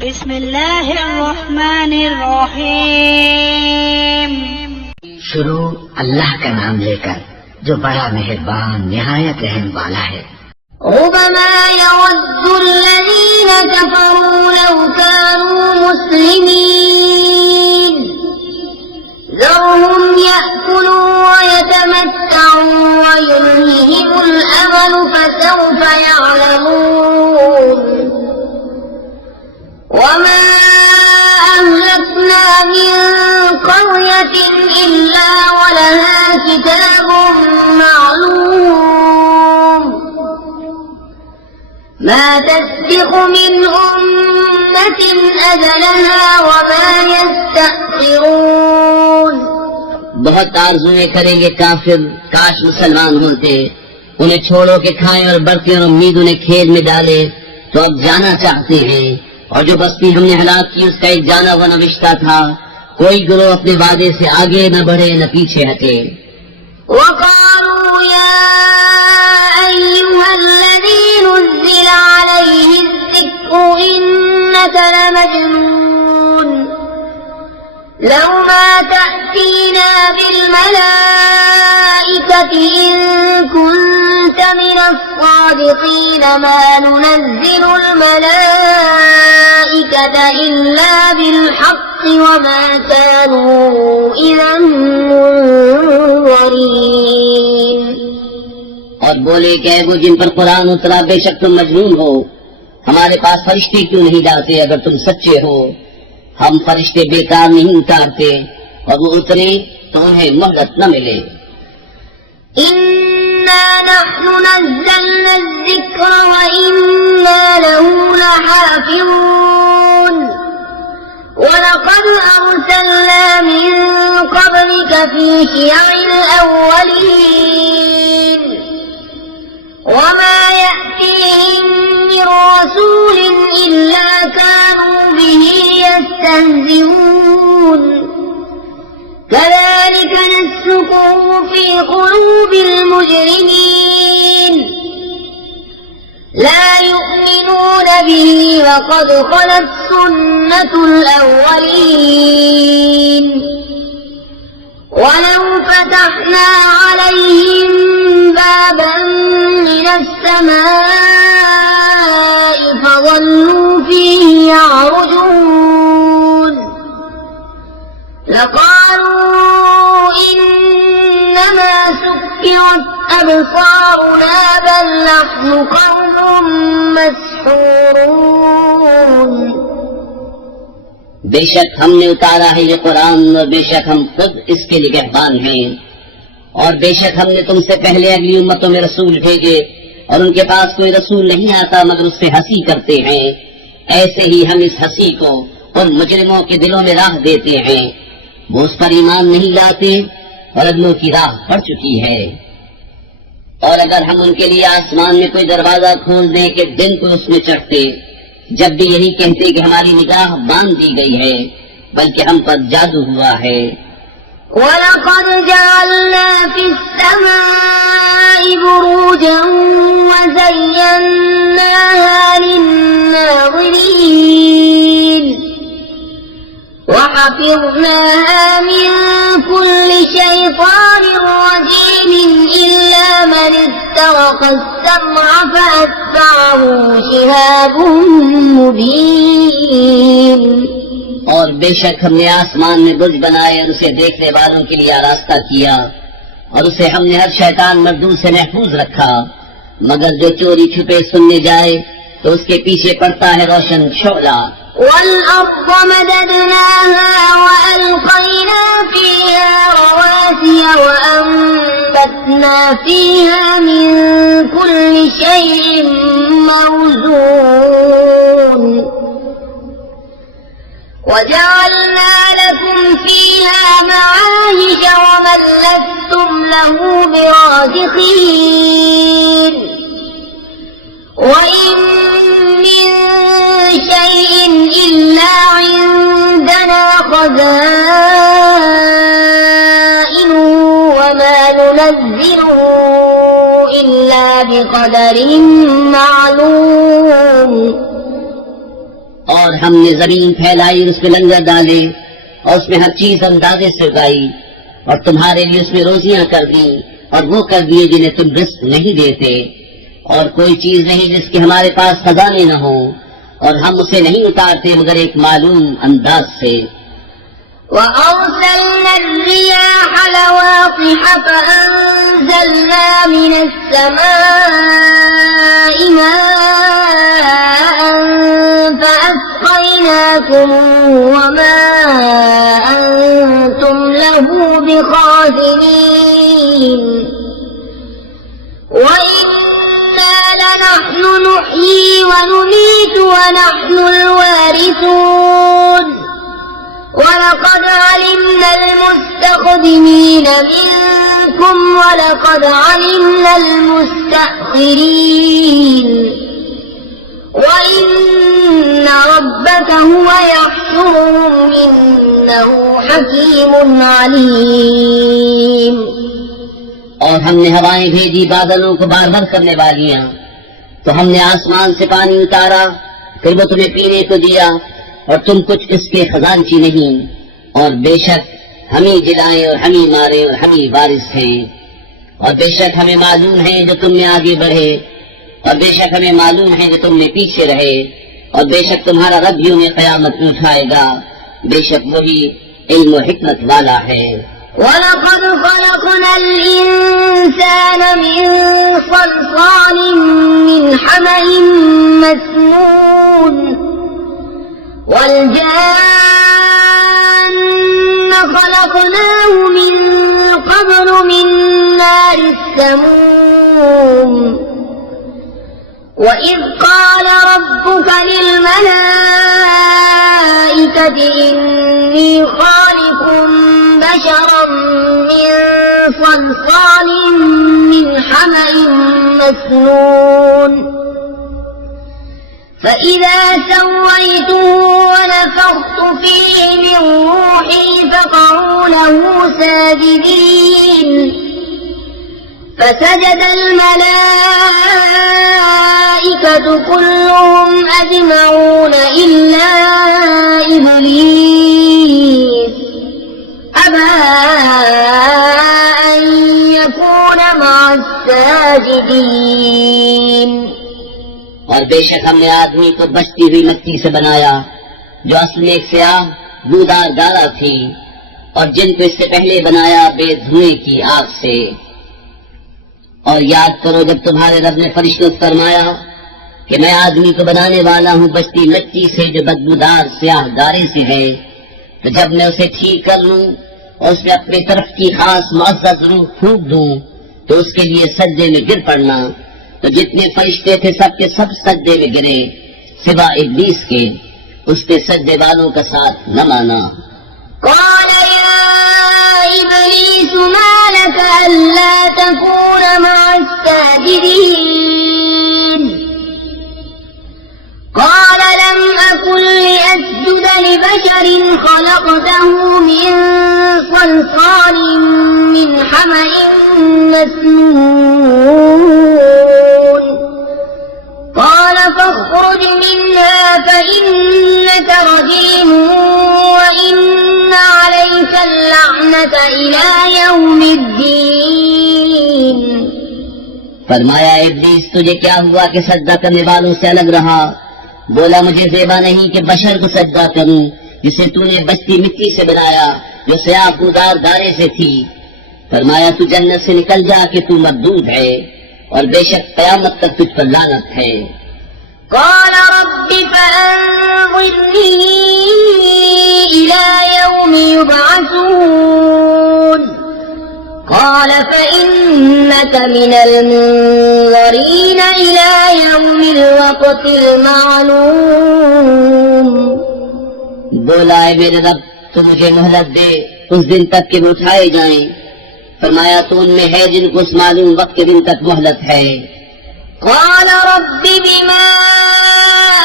बिस्मिल्लाहिर्रहमानिर्रहीम। शुरू अल्लाह का नाम लेकर जो बड़ा मेहरबान निहायत रहम वाला है। ربما يود الذين كفروا لو كانوا مسلمين ذرهم يأكلوا ويتمتعوا ويلههم الأمل فسوف يعلمون وما أهلكنا من قرية إلا ولها كتاب معلوم ما تسبق من أمة أجلها وما يستأخرون। बहुत आरज़ुएं करेंगे काफिर काश मुसलमान होते, उन्हें छोड़ो के खाएं और बढ़ती और उम्मीद उन्हें खेल में डाले तो अब जाना चाहते हैं। और जो बस्ती हमने हलाक की उसका एक जाना हुआ नविश्ता था, कोई गिरोह अपने वादे से आगे न बढ़े न पीछे हटे। وقالوا يا أيها الذي نزل عليه الذكر إنك لمجنون لو ما تأتينا بالملائكة إن كنت من الصادقين ما ننزل الملائكة إلا بالحق وما كانوا إذا منظرين। और बोले कि वो जिन पर कुरान उतरा बेशक तुम मजनून हो, हमारे पास फरिश्ते क्यों नहीं डालते अगर तुम सच्चे हो। हम फरिश्ते बेकार नहीं उतारते और वो उतरे तो उन्हें मोहलत न मिले। इन्ना नहनु नज़्ज़लना الذिक्र व इन्ना लहु लहाफ़िज़ून वलक़द अरसलना मिन क़ब्लिक फ़ी शिय'िल अव्वलीन वमा यअतीहिम मिन रसूलिन इल्ला कानू बिही यस्तहज़िऊन كذلك نسلكه في قلوب المجرمين لا يؤمنون به وقد خلت سنة الأولين ولو فتحنا عليهم بابا من السماء فظلوا فيه يعرجون لقالوا إنما سكرت أبصارنا بل نحن قوم مسحورون। बेशक हमने उतारा है ये कुरान और बेशक हम खुद इसके निगहबान हैं। और बेशक हमने तुमसे पहले अगली उम्मतों में रसूल भेजे और उनके पास कोई रसूल नहीं आता मगर उससे हंसी करते हैं। ऐसे ही हम इस हंसी को उन मुजरिमों के दिलों में राह देते हैं, वो उस पर ईमान नहीं लाते और अगलों की राह पड़ चुकी है। और अगर हम उनके लिए आसमान में कोई दरवाजा खोल दें कि दिन को उसमें चढ़ते, जब भी यही कहते कि हमारी निगाह बांध दी गई है, बल्कि हम पर जादू हुआ है। वलक़द जअलना फिस्समाइ बुरूजन वज़य्यन्नाहा लिन्नाज़िरीन وحفظناها من كل شيطان رجيم إلا من استرق السمع فأتبعه شهاب مبين। और बेशक हमने आसमान में बुर्ज बनाए और उसे देखने वालों के लिए रास्ता किया और उसे हमने हर शैतान मर्दूद से महफूज रखा, मगर जो चोरी छुपे सुनने जाए तो उसके पीछे पड़ता है रोशन शोला। والأرض مددناها وألقينا فيها رواسي وأنبتنا فيها من كل شيء موزون وجعلنا لكم فيها معايش ومن لستم له برازقين وإن من شيء إلا عندنا خزائن وما ننزله إلا بقدر معلوم। और हमने जमीन फैलाई, उसमें लंगर डाले और उसमें हर चीज अंदाजे से उगाई और तुम्हारे लिए उसमें रोजियां कर दी और वो कर दिए जिन्हें तुम रिस्क नहीं देते, और कोई चीज नहीं जिसके हमारे पास खजाने न हो, और हम उसे नहीं उतारते मगर एक मालूम अंदाज से। وأرسلنا الرياح لواقح فأنزلنا من السماء ماء فأسقيناكم وما أنتم له بخازنين وإنا لنحن نحيي ونميت ونحن الوارثون ولقد علمنا المستقدمين منكم ولقد علمنا المستأخرين وإن ربك هو يحشرهم إنه حكيم عليم। और हमने हवाएं भेजी बादलों को बार-बार करने वालियां, तो हमने आसमान से पानी उतारा, फिर वो तुम्हें पीने को दिया और तुम कुछ इसके खजानची नहीं, और बेशक हम ही जिलाएं और हम ही मारे और हम ही वारिस हैं, और बेशक हमें मालूम है जो तुम में आगे बढ़े और बेशक हमें मालूम है जो तुम में पीछे रहे, और बेशक तुम्हारा रब भी उन्हें क़यामत में उठाएगा, बेशक वही इल्म और हिकमत वाला है। وَلَقَدْ خَلَقْنَا الْإِنسَانَ مِنْ صَلْصَالٍ مِنْ حَمَإٍ مَسْنُونٍ وَالْجَانَّ خَلَقْنَاهُ مِنْ قَبْلُ مِنْ نَارِ السَّمُومِ وَإِذْ قَالَ رَبُّكَ لِلْمَلَائِكَةِ إِنِّي خَالِقٌ بشرا من صلصال من حمأ مسنون فإذا سويته ونفخت فيه من روحي فقعوا له ساجدين فسجد الملائكة كلهم أجمعون إلا إبليس أبى أن يكون مع الساجدين। और बेशक हमने आदमी को बचती हुई मिट्टी से बनाया जो असल में एक स्याह बूदार गारा थी, और जिनको इससे पहले बनाया बेधुएं की आग से। और याद करो जब तुम्हारे रब ने फरिश्तों से फरमाया कि मैं आदमी को बनाने वाला हूँ बचती मिट्टी से जो बदबूदार स्याह गारे से है, तो जब मैं उसे ठीक कर लूं और उसमें अपनी तरफ की खास मुअज़्ज़ज़ रूह फूंक दूं तो उसके लिए सजदे में गिर पड़ना। तो जितने फरिश्ते थे सबके सब सजदे में गिरे सिवा इब्लीस के, उसके सजदे वालों का साथ न माना। قال يا إبليس ما لك ألا تكون مع الساجدين قال لم أكن لأسجد لبشر خلقته من صلصال من حمأ مسنون قال فاخرج منها فإنك رجيم وإن عليك اللعنة إلى يوم الدين। फरमाया इब्लीस तुझे क्या हुआ कि सजदा करने वालों से अलग रहा? बोला मुझे ज़ेबा नहीं कि बशर को सजदा करूं जिसे तूने बचती मिट्टी से बनाया जो स्याह बूदार गारे से थी। फरमाया तू जन्नत से निकल जा कि तू मरदूद है और बेशक क़यामत तक तुझ पर लानत है। قال رب فأنظرني إلى يوم يبعثون قال فإنك من المنظرين إلى يوم الوقت المعلوم। बोला है मेरे रब तू मुझे मोहलत दे उस दिन तक कि वो उठाए जाएं। फरमाया तो उनमें है जिनको उस मालूम वक्त के दिन तक मोहलत है। قال رب بما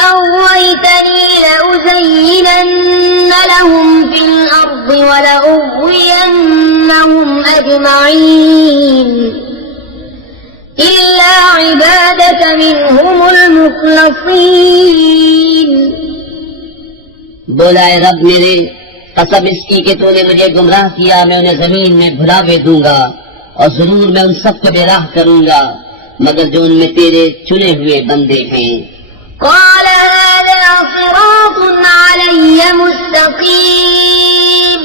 أغويتني لأزينن لهم في الأرض ولأغوينهم أجمعين إلا عبادك منهم المخلصين बोला, "ऐ रब मेरे, कसम इसकी कि तूने मुझे गुमराह किया, मैं उन्हें जमीन में भुलावे दूंगा और जरूर मैं उन सबको बेराह करूंगा मगर जो उनमें तेरे चुने हुए बंदे हैं। قال هذا صراط علي مستقيم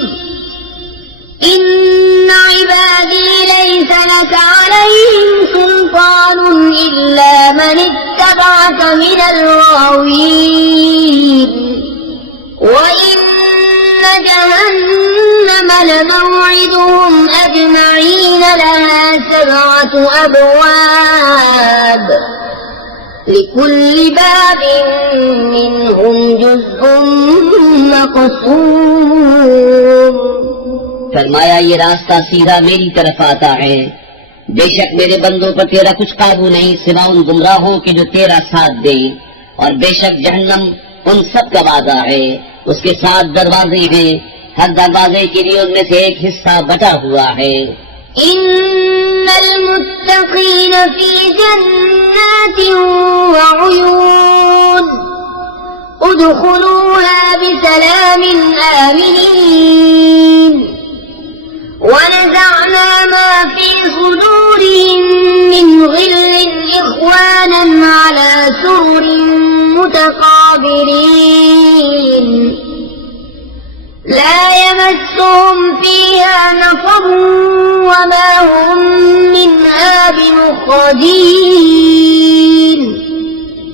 إن عبادي ليس لك عليهم سلطان إلا من اتبعك من الغاوين وإن جهنم لموعدهم أجمعين لها 7 أبواب لكل باب منهم جزء مقسوم। फरमाया, ये रास्ता सीधा मेरी तरफ आता है। बेशक मेरे बंदों पर तेरा कुछ काबू नहीं सिवा उन गुमराहों के जो तेरा साथ दे, और बेशक जहन्नम उन सब का वादा है। उसके 7 दरवाजे हैं, हर दरवाजे के लिए उनमें से एक हिस्सा बटा हुआ है। इन्नल मुत्तकीन फी जन्नातिन व उयून उदखुलूहा बिसलामिन आमिनीन ونزعنا ما في صدورهم من غل إخوانا على سرر متقابلين لا يمسهم فيها نصب وما هم منها بمخرجين।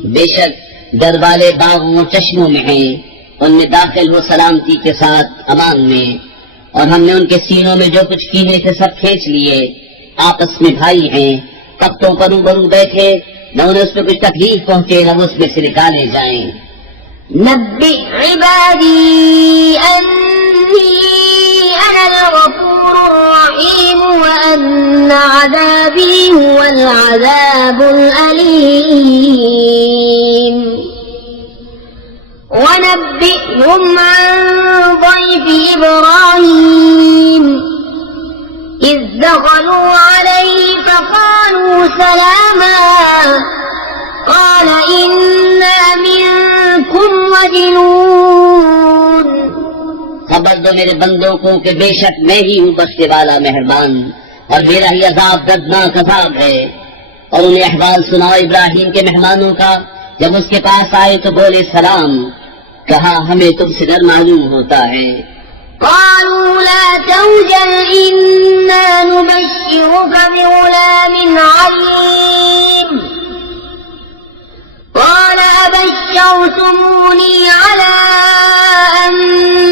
बेशक दर वाले बागों और चश्मों में हैं, उनमें दाखिल हो सलामती के साथ अमान में, और हमने उनके सीनों में जो कुछ कीने थे सब खींच लिए। आपस में भाई हैं, तख्तों पर रूबरू बैठे, न उन्हें उसमें कुछ तकलीफ पहुंचे न वो उसमें से निकाले जाएं। नब्बि इबादी अन्नी अनल गफूरुर रहीम व अन्ना अज़ाबी हुवल अज़ाबुल अलीम ونبئهم عن ضيف إبراهيم إذ دخلوا عليه فقالوا سلاما قال إنا منكم وجلون। खबर दो मेरे बंदों को कि बेशक मैं ही हूँ बख्शने वाला मेहरबान, और मेरा ही अजाब दर्दनाक अजाब है। और उन्हें अहवाल सुनाओ इब्राहिम के मेहमानों का, जब उसके पास आए तो बोले सलाम, कहा हमें तुमसे डर मालूम होता है। قالوا لا توجل إنا نبشرك بغلام عليم قال أبشرتموني على أن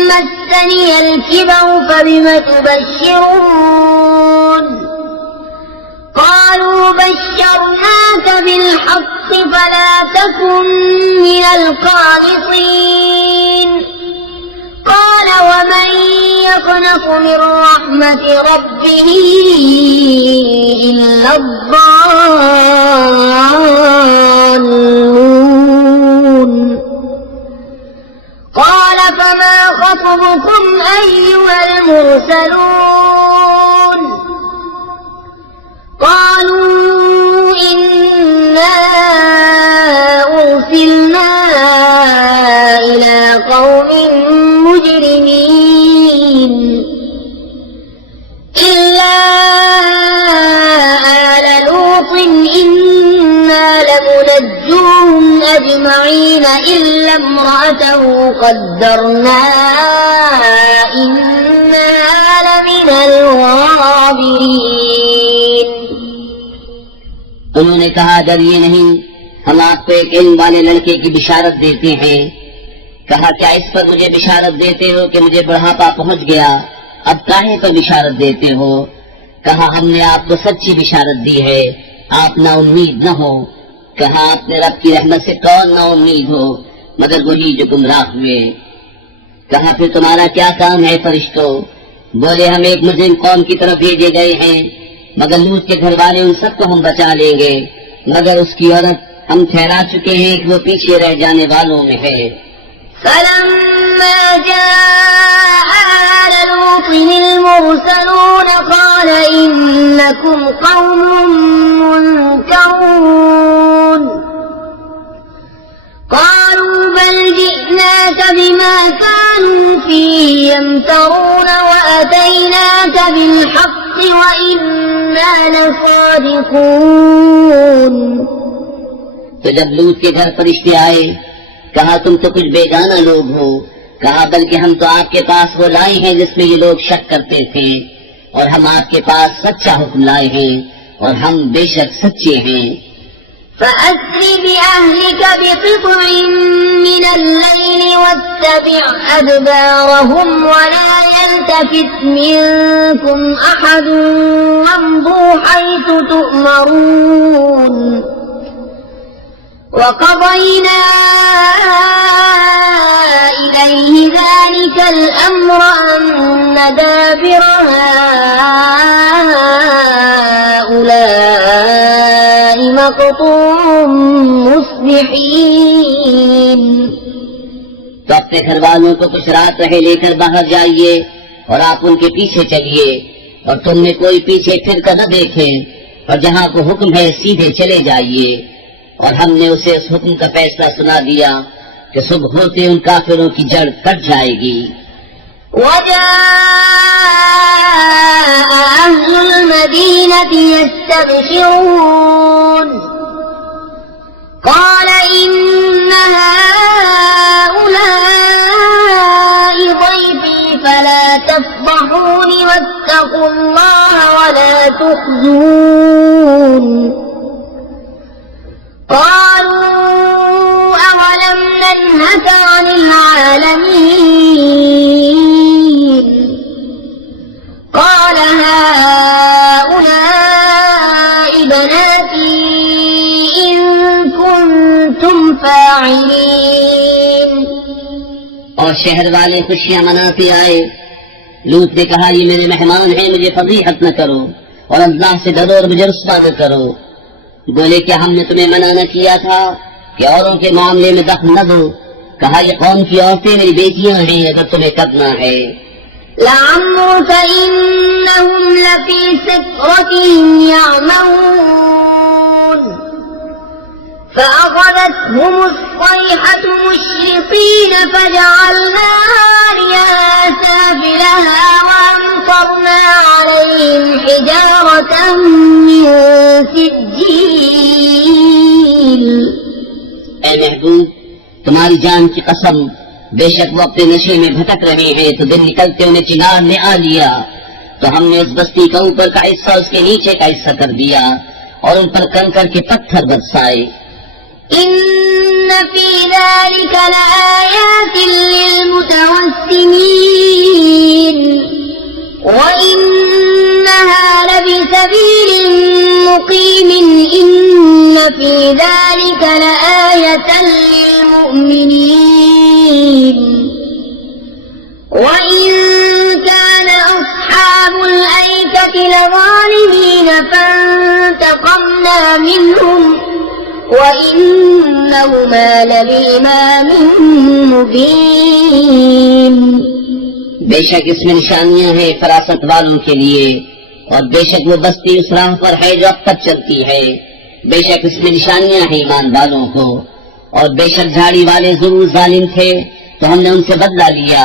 مسني الكبر فبم تبشرون قالوا بشرناك بالحق فلا تكن من القانطين قال ومن يقنط من رحمة ربه إلا الضالون قال فما خطبكم أيها المرسلون قالوا إنا أرسلنا إلى قوم مجرمين إلا آل لوط إنا لمنجوهم أجمعين إلا امرأته قدرنا إنها لمن الغابرين। उन्होंने कहा, डरिए नहीं, हम आपको एक इल्म वाले लड़के की बिशारत देते हैं। कहा, क्या इस पर मुझे बिशारत देते हो कि मुझे बुढ़ापा पहुंच गया, अब काहे पर बिशारत देते हो? कहा, हमने आपको सच्ची बिशारत दी है, आप ना उम्मीद न हो। कहा, अपने रब की रहमत से कौन ना उम्मीद हो मगर वही जो गुमराह हुए। कहा, फिर तुम्हारा क्या काम है फरिश्तों? बोले, हम एक मुस्लिम कौम की तरफ भेजे गए हैं, मगर लूत के घर वाले उन सबको हम बचा लेंगे, मगर उसकी औरत हम ठहरा चुके हैं कि वो पीछे रह जाने वालों में है। فلما جاء آل لوط المرسلون قال إنكم قوم منكرون قالوا بل جئناك بما ما كانوا فيه يمترون وأتيناك بالحق وإنا لصادقون। तो जब लूत के घर फरिश्ते आए, कहा तुम तो कुछ बेगाना लोग हो। कहा बल्कि हम तो आपके पास वो लाए हैं जिसमें ये लोग शक करते थे, और हम आपके पास सच्चा हुक्म लाए हैं, और हम बेशक सच्चे हैं। فأسر بأهلك بقطع من الليل واتبع أدبارهم ولا يلتفت منكم أحد وامضوا حيث تؤمرون وقضينا إليه ذلك الأمر أن دابر هؤلاء مقطوع مصبحين। तो अपने घर वालों को कुछ रात रहे लेकर बाहर जाइए और आप उनके पीछे चलिए, और तुम में कोई पीछे फिर कर न देखे, और जहाँ को हुक्म है सीधे चले जाइए। और हमने उसे उस हुक्म का फैसला सुना दिया कि सुबह होते उन काफिरों की जड़ कट जाएगी। وجاء أهل المدينة يستبشرون قال إن هؤلاء ضيفي فلا تفضحوني واتقوا الله ولا تخزون قالوا أولم ننهك عن العالمين قال هؤلاء بناتي إن كنتم فاعلين। और शहर वाले खुशियां मनाते आए। लूत ने कहा ये मेरे मेहमान हैं, मुझे फजीहत न करो और अल्लाह से डरो और मुझे रुस्वा न करो। बोले क्या हमने तुम्हें मना न किया था कि औरों के मामले में दखल न दो। कहा ये कौम की औरतें मेरी बेटियां हैं, अगर तुम्हें करना है। لعمرك إنهم لفي سكرتهم يعمهون فأخذتهم الصيحة مشرقين فجعلنا عاليها سافلها وأمطرنا عليهم حجارة من سجيل। ऐ महबूब, तुम्हारी जान की कसम, बेशक वो अपने नशे में भटक रहे हैं, तो दिन निकलते उन्हें चिनार ने आ लिया। तो हमने उस बस्ती का ऊपर का हिस्सा उसके नीचे का हिस्सा कर दिया और उन पर कंकड़ के पत्थर बरसाए। إن في ذلك لآيات للمتوسمين وإنها لبسبيل مقيم إن في ذلك لآية للمؤمنين وإن كان أصحاب الأيكة لظالمين فانتقمنا منهم وإنهما لبإمام مبين। बेशक इसमें निशानियां हैं फरासत वालों के लिए, और बेशक वो बस्ती उस राह पर है जो अब तक चलती है। बेशक इसमें निशानियां हैं ईमान वालों को, और बेशक झाड़ी वाले जरूर जालिम थे, तो हमने उनसे बदला लिया।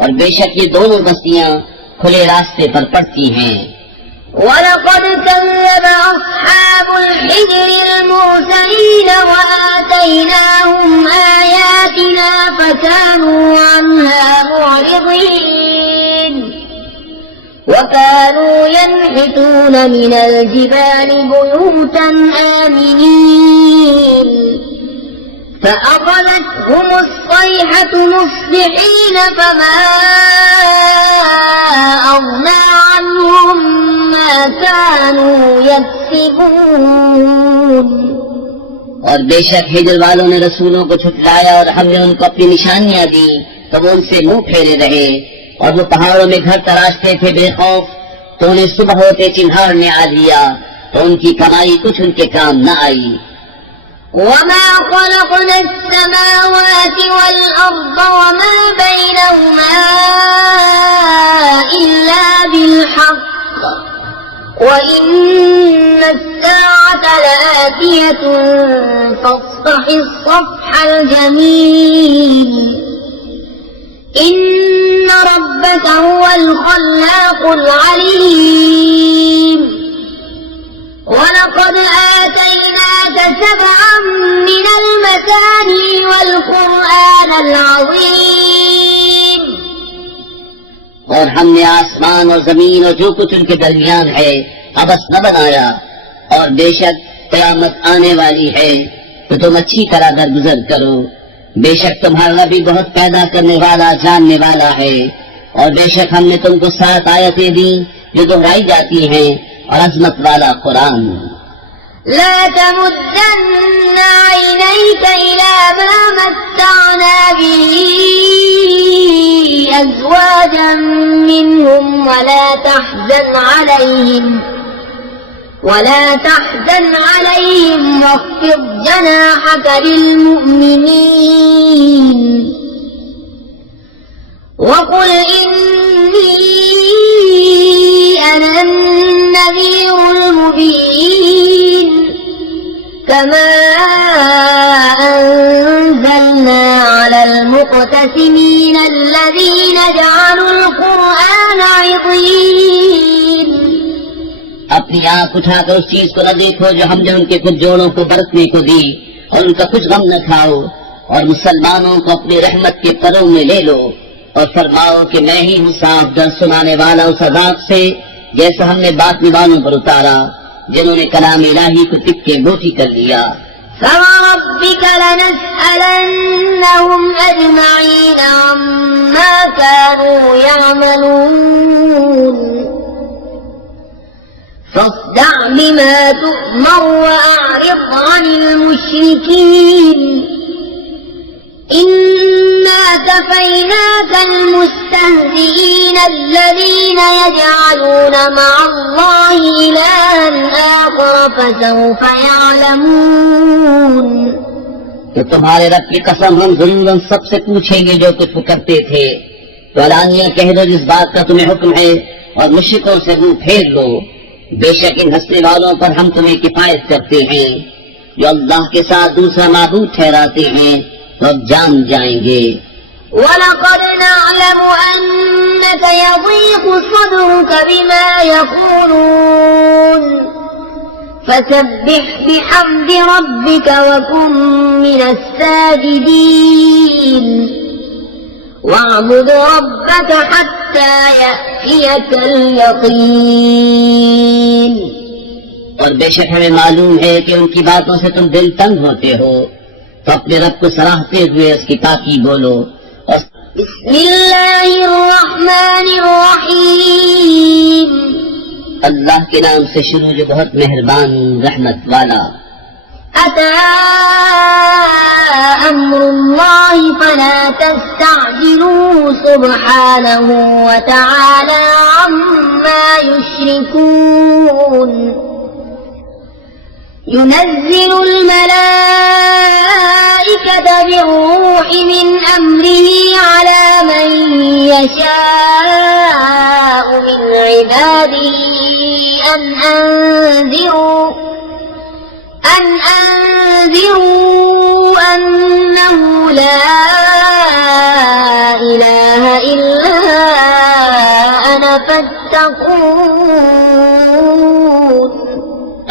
और बेशक ये दोनों बस्तियां खुले रास्ते पर पड़ती हैं। ولقد كذب أصحاب الحجر المرسلين وآتيناهم آياتنا فكانوا عنها معرضين وكانوا ينحتون من الجبال بيوتا آمنين فأخذتهم الصيحة مصبحين فما أغنى عنهم ما كانوا يكسبون। और बेशक हिजर वालों ने रसूलों को छुटलाया और हमने उनको अपनी निशानियां दी, तो वो उनसे मुंह फेरे रहे। और वो पहाड़ों में घर तराशते थे बेखौफ, तो उन्हें सुबह होते चिन्हार ने आ लिया, तो उनकी कमाई कुछ उनके काम न आई। وما خلقنا السماوات والأرض وما بينهما إلا بالحق وإن الساعة لآتية فاصفح الصفح الجميل إن ربك هو الخلاق العليم ولقد آتيناك 7 من المثاني والقرآن العظيم और हमने आसमान और जमीन और जो कुछ उनके दरमियान है अबस न बनाया, और बेशक क़यामत आने वाली है तो तुम अच्छी तरह दरगुजर करो। बेशक तुम्हारा भी बहुत पैदा करने वाला, जानने वाला है। और बेशक हमने तुमको 7 आयतें दी जो दोहराई जाती हैं, और अजमत वाला कुरान। لا تمدن عينيك إلى ما متعنا به أزواجا منهم ولا تحزن عليهم واخفض جناحك للمؤمنين وقل إني أنا النذير المبين كما أنزلنا على المقتسمين الذين جعلوا القرآن عضين अपनी आंख उठाकर उस चीज को न देखो जो हमने उनके कुछ जोड़ों को बरतने को दी, और उनका कुछ गम न खाओ, और मुसलमानों को अपनी रहमत के परों में ले लो, और फरमाओ कि मैं ही हूँ साफ दर सुनाने वाला उस अज़ाब से जैसा हमने बातनी वालों पर उतारा जिन्होंने कलाम इलाही को टिक्के बोटी कर लिया। فَوَرَبِّكَ لَنَسْأَلَنَّهُمْ أَجْمَعِينَ عَمَّا كَانُوا يَعْمَلُونَ فاصدع بما تؤمر وأعرض عن المشركين إنا كفيناك المستهزئين الذين يجعلون مع الله إلها آخر فسوف يعلمون तो तुम्हारे रब की कसम हम जरूर उन सबसे पूछेंगे जो कुछ वो करते थे। तो अलानिया कह दो जिस बात का तुम्हें हुक्म है, और मुश्रिकों से मुंह फेर लो। बेशक इन हंसने वालों पर हम तुम्हें किफायत करते हैं, जो अल्लाह के साथ दूसरा माबूद ठहराते हैं, तो अब जान जाएंगे। وَلَقَدْ نَعْلَمُ أَنَّكَ يَضِيقُ صَدْرُكَ بِمَا يَقُولُونَ فَسَبِّحْ بِحَمْدِ رَبِّكَ وَكُن مِّنَ السَّاجِدِينَ وَاعْبُدْ رَبَّكَ حَتَّى يَأْتِيَكَ الْيَقِينُ और बेशक हमें मालूम है कि उनकी बातों से तुम दिल तंग होते हो, तो अपने रब को सराहते हुए उसकी ताकी बोलो। और बिस्मिल्लाहिर्रहमानिर्रहीम अल्लाह के नाम से शुरू जो बहुत मेहरबान रहमत वाला। अता अम्रुल्लाहि फला तस्तअजिलूहु सुब्हानहु व तआला अम्मा युश्रिकून ينزل الملائكة بالروح من أمره على من يشاء من عباده أن أنذروا أنه لا إله إلا أنا فاتقون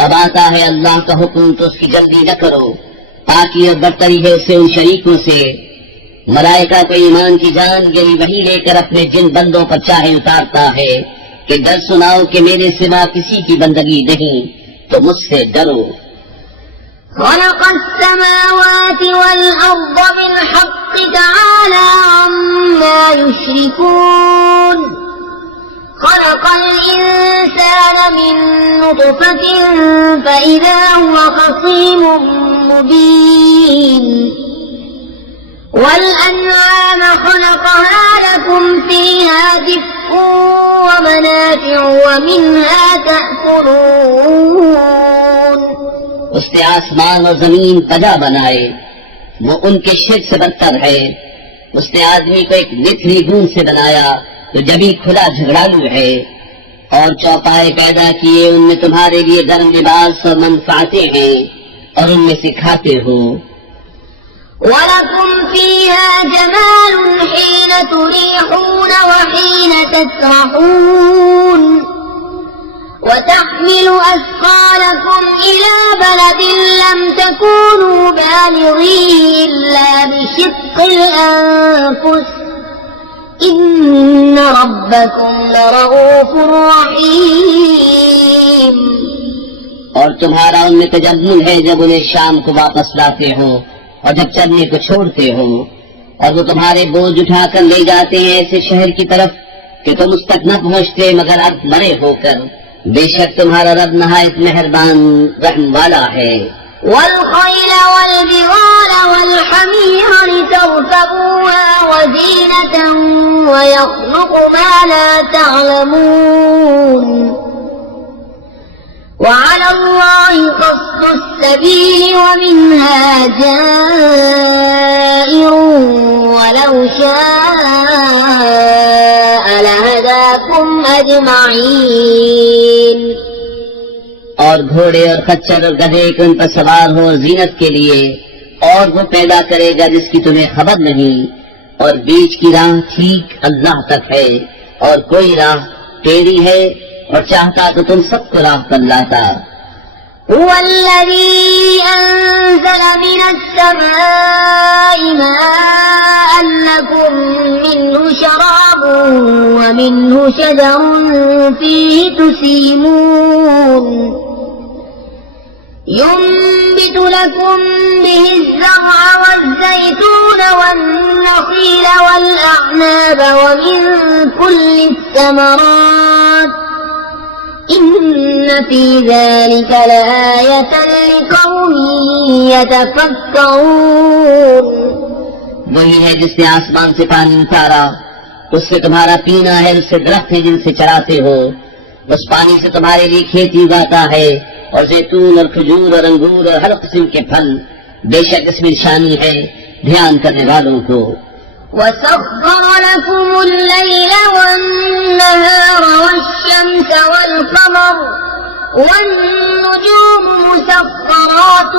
अब आता है अल्लाह का हुक्म तो उसकी जल्दी न करो, ताकि और बरतरी है उससे उन शरीकों से। मलाइका को ईमान की जान यानी वही लेकर अपने जिन बंदों पर चाहे उतारता है कि डर सुनाओ कि मेरे सिवा किसी की बंदगी नहीं, तो मुझसे डरो। خلق السماوات والأرض بالحق تعالى عما يشركون خلق الإنسان من نطفة فإذا هو خصيم مبين والأنعام خلقها لكم فيها دفء ومنافع ومنها تأكلون उसने आसमान और जमीन पैदा बनाए, वो उनके शिर्क से बदतर है। उसने आदमी को एक निथरी गूंज से बनाया तो जभी खुला झगड़ालू है, और चौपाए पैदा किए, उनमें तुम्हारे लिए गर्म लिबास और मंफातें हैं, और उनमें से खाते हो। وَلَكُمْ فِيهَا جَمَالٌ حِينَ تُرِيدُونَ تسرحون وتحمل أثقالكم إلى بلد لم تكونوا بالغيه إلا بشق الأنفس إن ربكم لرؤوف رحيم। और तुम्हारा उनमें तजम्मुल है जब उन्हें शाम को वापस लाते हो और जब चलने को छोड़ते हो, और वो तुम्हारे बोझ उठाकर ले जाते हैं ऐसे शहर की तरफ कि तुम उस तक न पहुँचते मगर अब मरे होकर। बेशक तुम्हारा रब नहायत मेहरबान रहम वाला है। والخيل والبغال والحمير لتركبوها وزينة ويخلق ما لا تعلمون وعلى الله قصد السبيل ومنها جائر ولو شاء لهداكم أجمعين। और घोड़े और खच्चर और गधे के उन पर सवार हो जीनत के लिए, और वो पैदा करेगा जिसकी तुम्हें खबर नहीं, और बीच की राह ठीक अल्लाह तक है, और कोई राह टेढ़ी है, और चाहता तो तुम सबको राह पर लाता। هو الذي أنزل من السماء ماء لكم منه شراب ومنه شجر فيه تسيمون ينبت لكم به الزرع والزيتون والنخيل والأعناب ومن كل الثمرات إن في ذلك لآية لقوم يتفكرون। वही है जिसने आसमान से पानी उतारा, उससे तुम्हारा पीना है, उससे दरख्त है जिनसे चराते हो, उस पानी से तुम्हारे लिए खेती उगाता है, और जैतून और खजूर और अंगूर और हर किस्म के फल। बेशक इसमें निशानी है ध्यान करने वालों को। وسخر لكم الليل والنهار والشمس والقمر والنجوم مسخرات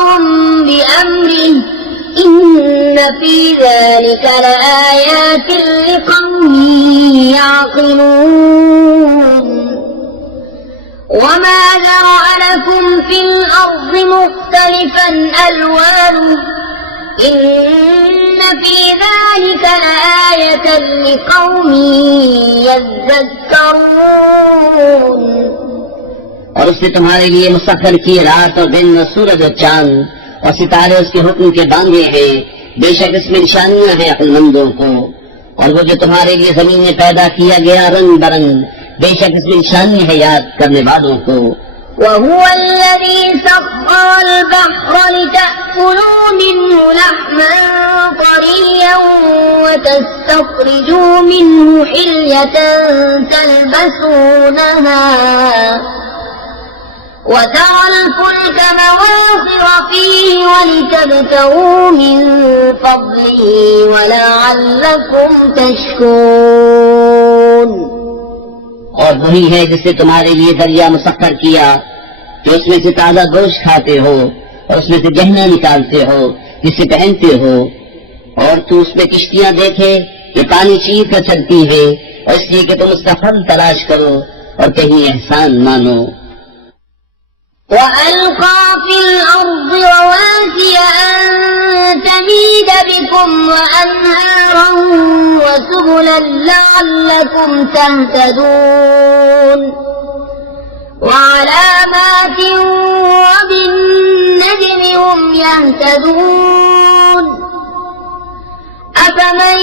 بأمره إن في ذلك لآيات لقوم يعقلون وما ذرأ لكم في الأرض مختلفا ألوانه إن في ذلك لآية لقوم يذكرون। और उसने तुम्हारे लिए मुसख्खर किए रात और दिन और सूरज और चांद और सितारे उसके हुक्म के बांधे हैं। बेशक इसमें निशानियां हैं अक्लमंदों को। और वो जो तुम्हारे लिए जमीन में पैदा किया गया रंग बरंग, बेशक इसमें निशानियां है याद करने वालों को। وهو الذي سخر البحر لتأكلوا منه لحما طريا وتستخرجوا منه حلية تلبسونها وترى الفلك مواخر فيه ولتبتغوا من فضله ولعلكم تشكرون। और वही है जिसने तुम्हारे लिए दरिया मुसख्खर किया कि उसमें से ताजा गोश्त खाते हो और उसमें से गहना निकालते हो जिसे पहनते हो, और तू उसमें किश्तियां देखे ये पानी चीर कर चलती है, और इसलिए कि तुम उसका फल तलाश करो और कहीं एहसान मानो। وألقى في الأرض رواسي أن تميد بكم وأنهارا وسبلا لعلكم تهتدون وعلامات وبالنجم هم يهتدون أفمن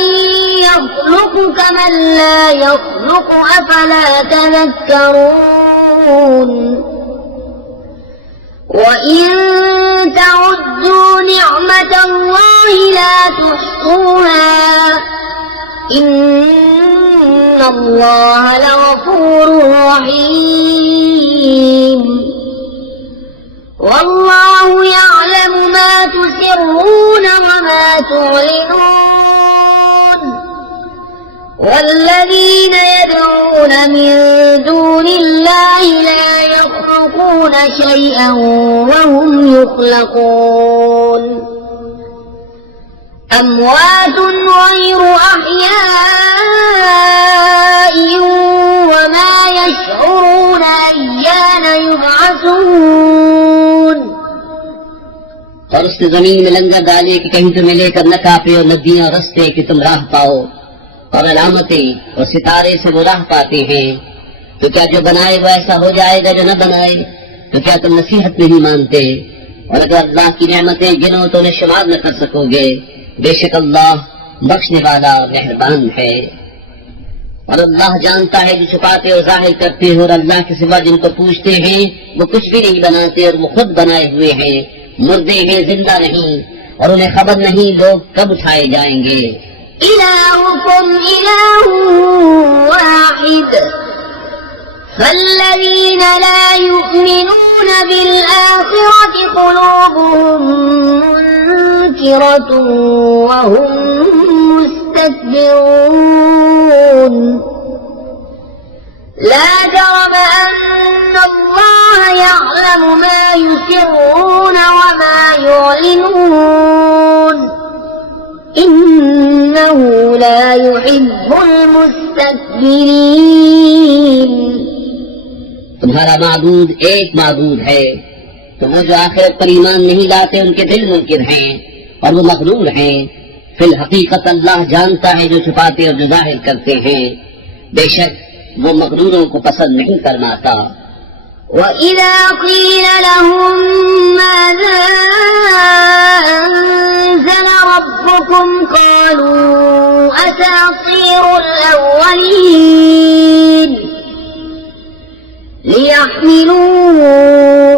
يخلق كمن لا يخلق أفلا تذكرون وإن تعدوا نعمة الله لا تحصوها إن الله لغفور رحيم والله يعلم ما تسرون وما تعلنون والذين يدعون من دون الله لا يخلقون شيئا وهم يخلقون أموات غير أحياء ऐसे जमीन में लंगर डाले कि कहीं तुम्हें लेकर न कांपे, और नदियां और रस्ते कि तुम राह पाओ, और अलामतें और सितारे से वो राह पाते हैं। तो क्या जो बनाए वो ऐसा हो जाएगा जो न बनाए? तो क्या तुम नसीहत नहीं मानते? और अगर अल्लाह की नेमतें गिनो तो उन्हें शुमार न कर सकोगे। बेशक अल्लाह बख्शने वाला मेहरबान है। और अल्लाह जानता है जो छुपाते और जाहिर करते हैं, और अल्लाह के सिवा जिनको पूछते हैं वो कुछ भी नहीं बनाते, और वो खुद बनाए हुए हैं, मुर्दे हैं, जिंदा नहीं, और उन्हें खबर नहीं लोग कब उठाए जाएंगे। इलाहुकुम इलाहु वाहिद फल्लज़ीना ला युमिनून बिल आखिरति क़ुलूबुहुम मुनकिरतुन व हुम मुस्तकबिरून ला जरम अन्ना अल्लाह यअलमु मा युसिर्रून व मा युअलिनून इन्नहु ला युहिब्बुल मुस्तकबिरीन। तुम्हारा माबूद एक माबूद है, तो वो जो आखिरत पर ईमान नहीं लाते उनके दिल मुनकिर हैं और वो मगरूर हैं। फिल हकीकत अल्लाह जानता है जो छुपाते और जो जाहिर करते हैं। बेशक वो मगरूरों को पसंद नहीं फरमाता। वइज़ा क़ील लहुम माज़ा अंज़ल रब्बुकुम क़ालू असातीरुल अव्वलीन लियहमिलू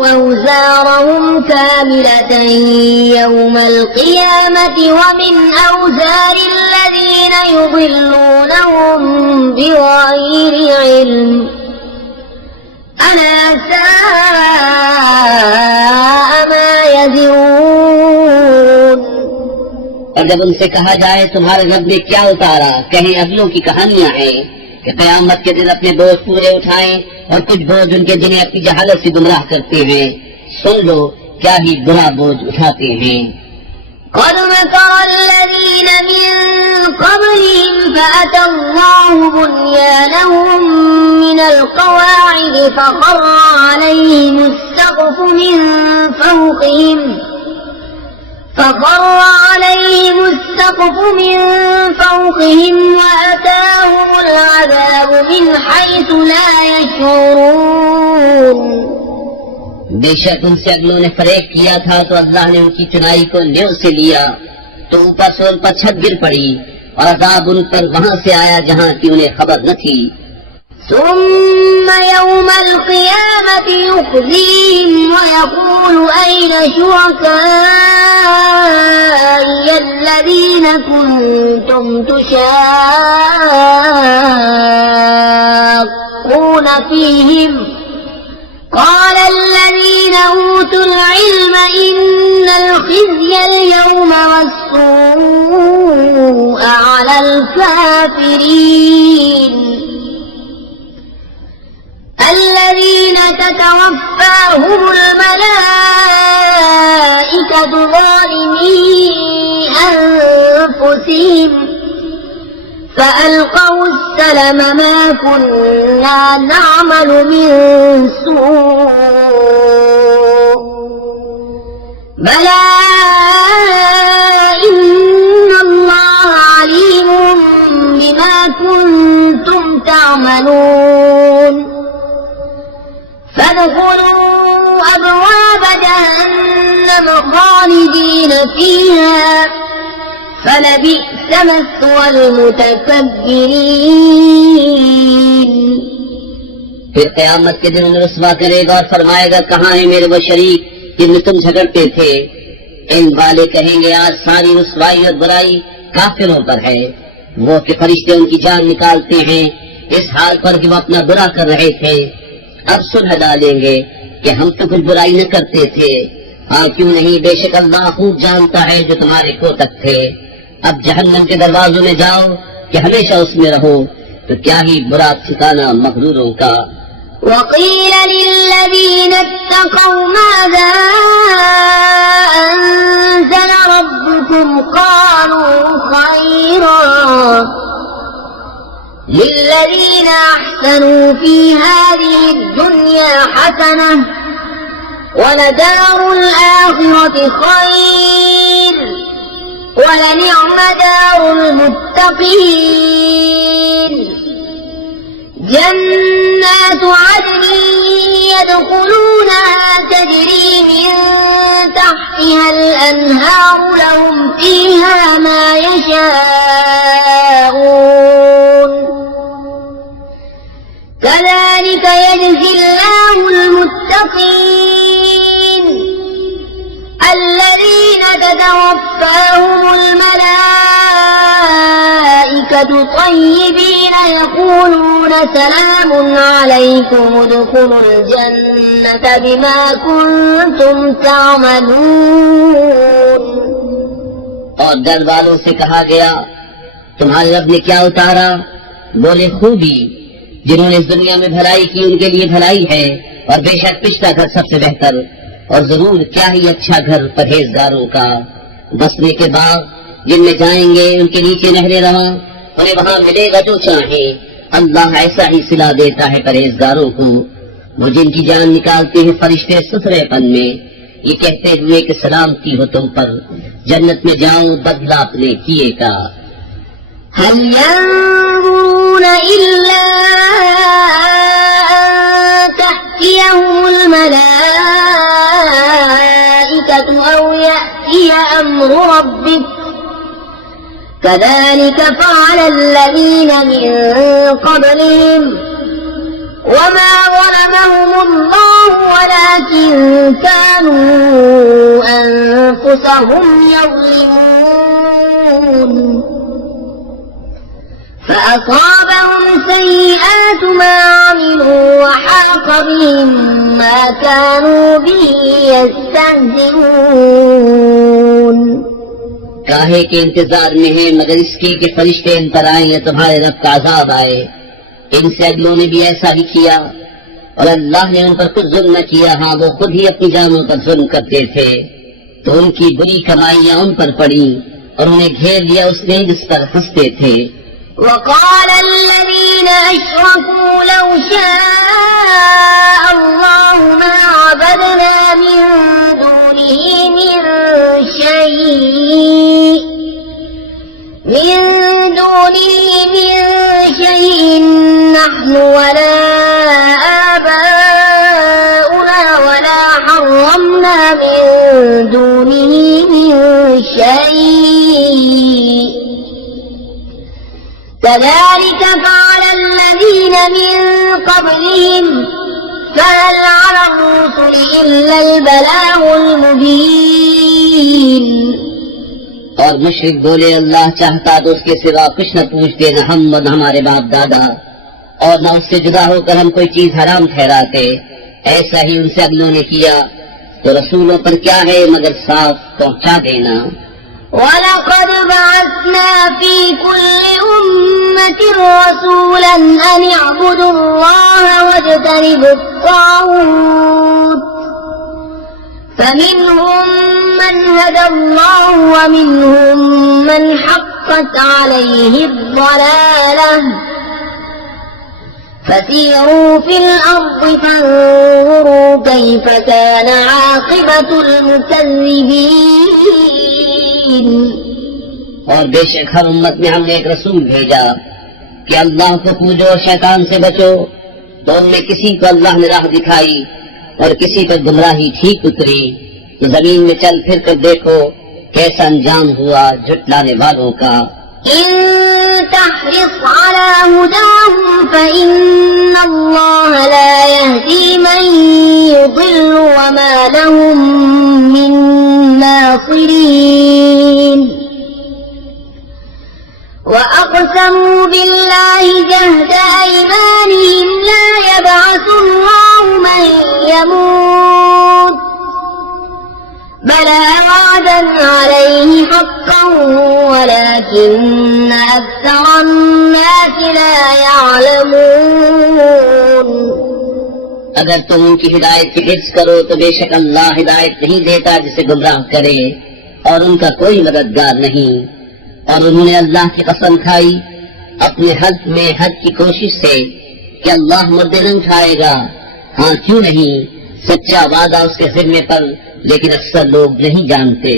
औज़ारहुम कामिलतन यौमल क़ियामति व मिन औज़ारिल लज़ीना युज़िल्लूनहुम बिग़ैरि इल्म अला साअ मा यज़िरून। और जब उनसे कहा जाए तुम्हारे रब ने क्या उतारा, कहें अगलों की कहानियां हैं कि क़यामत के दिन अपने बोझ पूरे उठाएं, और कुछ बोझ उनके जिन्हें अपनी जहालत से गुमराह करते हैं। सुन लो क्या ही बुरा बोझ उठाते हैं। क़द मकरा अल्लज़ीन मिन क़ब्लिहिम फ़अतल्लाहु बुन्यानहुम मिनल क़वाइद फ़ख़र्र अलैहिमुस सक़फ़ु मिन फ़ौक़िहिम वअताहुमुल अज़ाबु मिन हैसु ला यशऊरून। बेशक उनसे अगलों ने फरेब किया था तो अल्लाह ने उनकी चुनाई को न्यों से लिया, तो ऊपर से उन पर छत गिर पड़ी, और अज़ाब उन पर वहां से आया जहां की उन्हें खबर न थी। ثم يوم القيامة يخزيهم ويقول أين شركائي الذين كنتم تشاقون فيهم قال الذين أوتوا العلم إن الخزي اليوم والسوء على الكافرين الذين تتوفاهم الملائكة ظالمي أنفسهم فألقوا السلم ما كنا نعمل من سوء بلى إن الله عليم بما كنتم تعملون فادخلوا أبواب جهنم خالدين فيها فلبئس مثوى المتكبرين। फिर क़यामत के दिन उन्हें रुस्वा करेगा और फरमाएगा कहाँ है मेरे वो शरीक जिनमें तुम झगड़ते थे। इन वाले कहेंगे आज सारी रुस्वाई और बुराई काफिरों पर है। वो कि फरिश्ते उनकी जान निकालते हैं इस हाल पर कि वो अपना बुरा कर रहे थे। अब सुलह डालेंगे कि हम तो कुछ बुराई न करते थे। हाँ क्यों नहीं, बेशक अल्लाह खूब जानता है जो तुम्हारे कोतक थे। अब जहन्नम के दरवाजों में जाओ कि हमेशा उसमें रहो, तो क्या ही बुरा ठिकाना मगरूरों का। وقيل للذين اتقوا ماذا أنزل ربكم قالوا خيرا للذين أحسنوا في هذه الدنيا حسنة ولدار الآخرة خير ولنعم دار المتقين جنات عدن يدخلونها تجري من تحتها الأنهار لهم فيها ما يشاءون كذلك يجزي الله المتقين الذين تتوفاهم الملائكة طيبين يقولون سلام عليكم ادخلوا الجنة بما كنتم تعملون. और डर वालों से कहा गया, तुम्हारे रब ने क्या उतारा? बोले, खूबी, जिन्होंने इस दुनिया में भलाई की उनके लिए भलाई है, और बेशक पिछला घर सबसे बेहतर, और जरूर क्या ही अच्छा घर परहेजगारों का। बसने के बाद जिनमें जाएंगे उनके नीचे नहरें रवां, उन्हें वहां मिलेगा जो चाहे। अल्लाह ऐसा ही सिला देता है परहेजगारों को। वो जिनकी जान निकालते हैं फरिश्ते सुथरेपन में, ये कहते हुए कि सलामती हो तुम पर, जन्नत में जाओ बदला अपने किए का। هل ينظرون إلا أن تأتيهم الملائكة أو يأتي أمر ربك كذلك فعل الذين من قبلهم وما ظلمهم الله ولكن كانوا أنفسهم يظلمون فأصابهم سيئات ما عملوا وحاق بهم ما كانوا به يستهزئون. काहे के इंतजार में है मगर इसके कि फरिश्ते इन पर आए या तुम्हारे रब का अजाब आए। इनसे अगलों ने भी ऐसा ही किया और अल्लाह ने उन पर कुछ जुल्म न किया। हाँ, वो खुद ही अपनी जानों पर जुल्म करते थे, तो उनकी बुरी कमाइयां उन पर पड़ी और उन्हें घेर लिया उसने जिस पर हंसते थे। وقال الذين أشركوا لو شاء الله ما عبدنا من دونه من شيء نحن ولا آباؤنا ولا حرمنا من دونه من شيء كذلك فعل الذين من قبلهم فهل على الرسل إلا البلاغ المبين. और मुशरिक बोले, अल्लाह चाहता तो उसके सिवा कुछ न पूछते, न हम न हमारे बाप दादा, और न उससे जुदा होकर हम कोई चीज हराम ठहराते। ऐसा ही उनसे अगलों ने किया, तो रसूलों पर क्या है मगर साफ पहुंचा देना। وَلَقَدْ بَعَثْنَا فِي كُلِّ أُمَّةٍ رَسُولًا أَنِ اعْبُدُوا اللَّهَ وَاجْتَنِبُوا الطَّاغُوتَ فَمِنْهُمْ مَنْ هَدَى اللَّهُ وَمِنْهُمْ مَنْ حَقَّتْ عَلَيْهِ الضَّلَالَةُ فَسِيرُوا فِي الْأَرْضِ فَانظُرُوا كَيْفَ كَانَ عَاقِبَةُ الْمُكَذِّبِينَ. और बेशक हर उम्मत में हमने एक रसूल भेजा कि अल्लाह को पूजो, शैतान से बचो। तो उनमें किसी को अल्लाह ने राह दिखाई और किसी पर गुमराही ठीक उतरी। तो जमीन में चल फिर कर देखो कैसा अंजाम हुआ झुटलाने वालों का। إن تحرص على هداهم فإن الله لا يهدي من يضل وما لهم من ناصرين. وأقسموا بالله جهد أيمانهم لا يبعث الله من يموت بلى وعدا عليه حقا ولكن أكثر الناس لا يعلمون. अगर तुम उनकी हिदायत की हिफ्ज़ करो तो बेशक अल्लाह हिदायत नहीं देता जिसे गुमराह करे, और उनका कोई मददगार नहीं। और उन्होंने अल्लाह की कसम खाई अपने हद में हद की कोशिश से कि अल्लाह मुर्दे न उठाएगा। हाँ, क्यों नहीं, सच्चा वादा उसके जिम्मे पर, लेकिन अक्सर लोग नहीं जानते।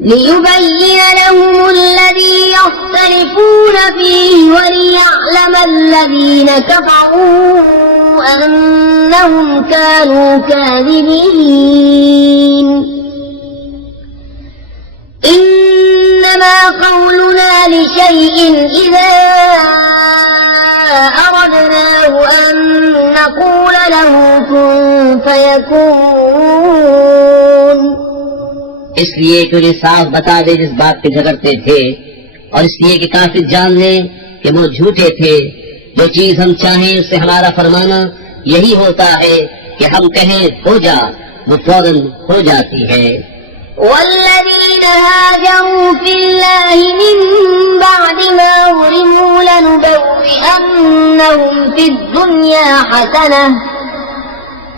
ليبين لهم الذي يختلفون فيه وليعلم الذين كفروا أنهم كانوا كاذبين إنما قولنا لشيء إذا أردناه أن نقول له كن فيكون इसलिए कि उन्हें साफ बता दे जिस बात पे झगड़ते थे, और इसलिए कि काफिर जान ले कि वो झूठे थे। जो चीज हम चाहें उससे हमारा फरमाना यही होता है कि हम कहें हो जा, वो फौरन हो जाती है। والذين هاجروا في الله من بعد ما ظلموا لنبوئنهم في الدنيا حسنة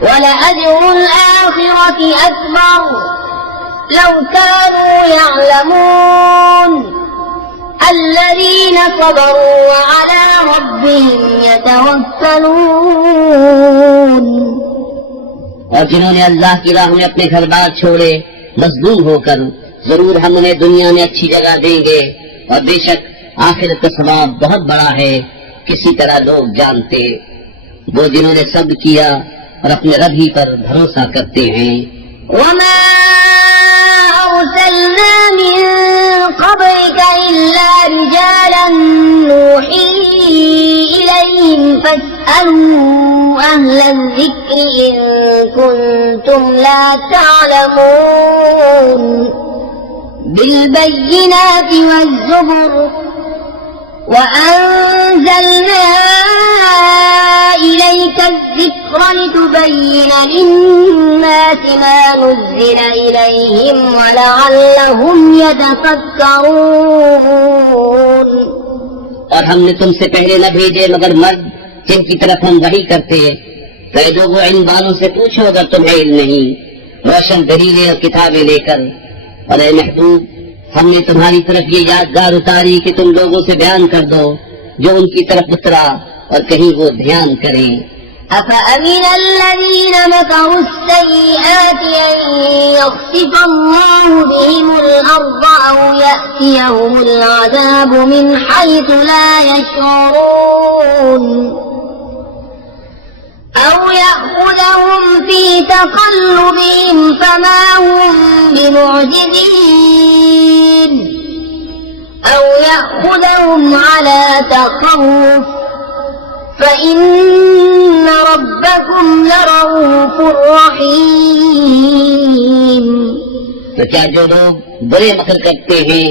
ولأجر الآخرة أكبر لو كانوا يعلمون الذين صبروا وعلى ربهم يتوكلون। और जिन्होंने अल्लाह की राह में अपने घर बार छोड़े मजलूम होकर, जरूर हम उन्हें दुनिया में अच्छी जगह देंगे, और बेशक आखिरत का सवाब बहुत बड़ा है, किसी तरह लोग जानते। वो जिन्होंने सब्र किया और अपने रब ही पर भरोसा करते हैं। وما أرسلنا من قبلك إلا رجالا نوحي إليهم فاسألوا أهل الذكر إن كنتم لا تعلمون بالبينات والزبر وأنزلنا إليك الذكر لتبين للناس ما نزل إليهم ولعلهم يتفكرون। और हमने तुमसे पहले न भेजे मगर मर्द जिनकी तरफ हम वही करते। जो वो इन बालों से पूछो अगर तुम्हें इल्म नहीं, रोशन दलीलें और किताबें लेकर। और ए महबूब, हमने तुम्हारी तरफ ये यादगार उतारी कि तुम लोगों से बयान कर दो जो उनकी तरफ उतरा, और कहीं वो ध्यान करें। أفأمن الذين مكروا السيئات أن يخسف الله بهم الأرض أو يأتيهم العذاب من حيث لا يشعرون أو يأخذهم في تقلبهم فما هم بمعجزين أو يأخذهم على تخوف فإن ربكم لرؤوف رحيم। तो क्या जो लोग बुरे मकर करते हैं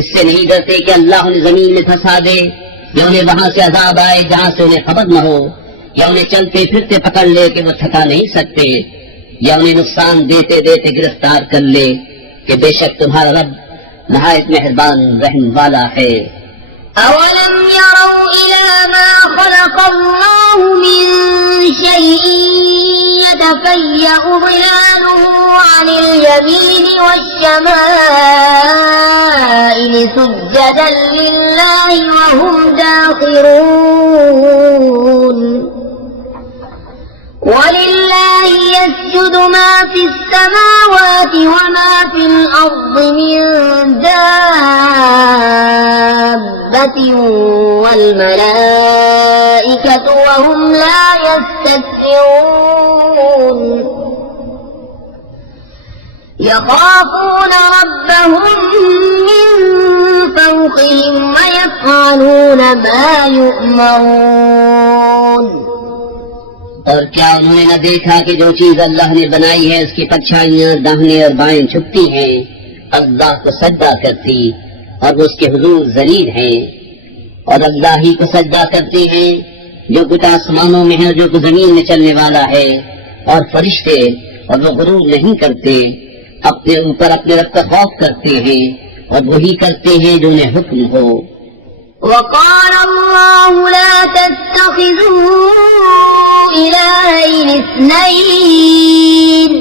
इससे नहीं डरते कि अल्लाह उन्हें जमीन में फंसा दे, या उन्हें वहाँ से अजाब आए जहाँ से उन्हें खबर न हो, या उन्हें चलते फिरते पकड़ ले कि वो थका नहीं सकते, या उन्हें नुकसान देते देते गिरफ्तार कर ले कि बेशक तुम्हारा रब नहायत मेहरबान रहम वाला है। أولم يروا إلى ما خلق الله من شيء يتفيأ ظلاله عن اليمين والشمائل سجدا لله وهم داخرون ولله يسجد ما في السماوات وما في الأرض من دابة والملائكة وهم لا يستكبرون يخافون ربهم من فوقهم ويفعلون ما يؤمرون। और क्या उन्होंने न देखा कि जो चीज अल्लाह ने बनाई है उसकी परछाइयाँ दाहिने और बाएं छुपती हैं, अल्लाह को सजदा करती, और वो उसके हुजूर जलील हैं। और अल्लाह ही को सजदा करते हैं जो कुछ आसमानों में है, जो कुछ जमीन में चलने वाला है, और फरिश्ते, और वो गुरूर नहीं करते, अपने ऊपर अपने रब का खौफ करते हैं, और वही करते हैं जो उन्हें हुक्म हो। وقال الله لا تتخذوا إلهين اثنين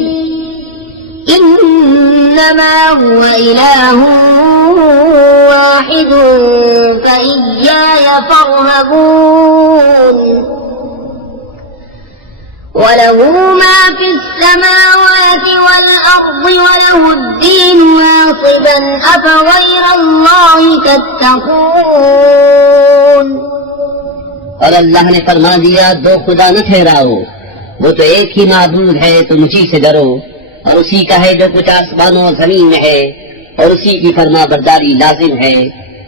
إنما هو إله واحد فإياي فارهبون وله ما في السماوات والأرض وله الدين واصبا أفغير الله تتقون। और अल्लाह ने फरमा दिया, दो खुदा न ठहराओ, वो तो एक ही माबूद है, तो मुझी से डरो। और उसी का है जो कुछ आसमानों और जमीन में है, और उसी की फरमा बरदारी लाजिम है।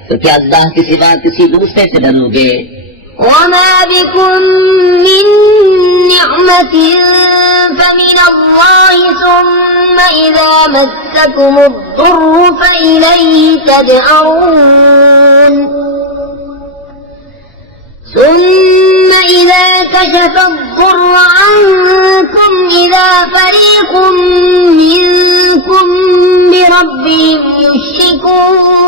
तो क्या अल्लाह के सिवा किसी दूसरे से डरोगे? وما بكم من نعمة فمن الله ثم إذا مسكم الضر فإليه تجأرون ثم إذا كشف الضر عنكم إذا فريق منكم بربهم يشركون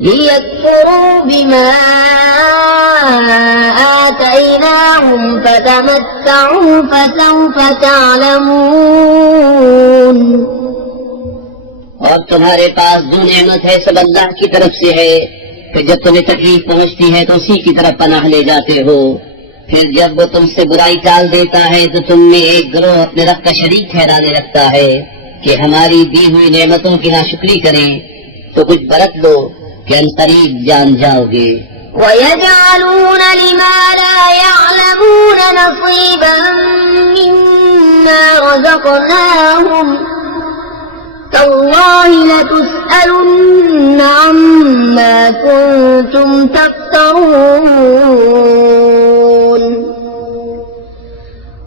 ليكفروا بما آتيناهم فتمتعوا فسوف تعلمون। और तुम्हारे पास जो नेमत है सब अल्लाह की तरफ से है। फिर जब तुम्हें तकलीफ पहुंचती है तो उसी की तरफ पनाह ले जाते हो। फिर जब वो तुमसे बुराई टाल देता है तो तुम में एक गिरोह अपने रब का शरीक ठहराने लगता है कि हमारी दी हुई नेमतों की नाशुक्री करें। तो कुछ बरत लो कि अनकरीब जान जाओगे। ويجعلون لما لا يعلمون نصيبا مما رزقناهم تالله لتسألن عما كنتم تفترون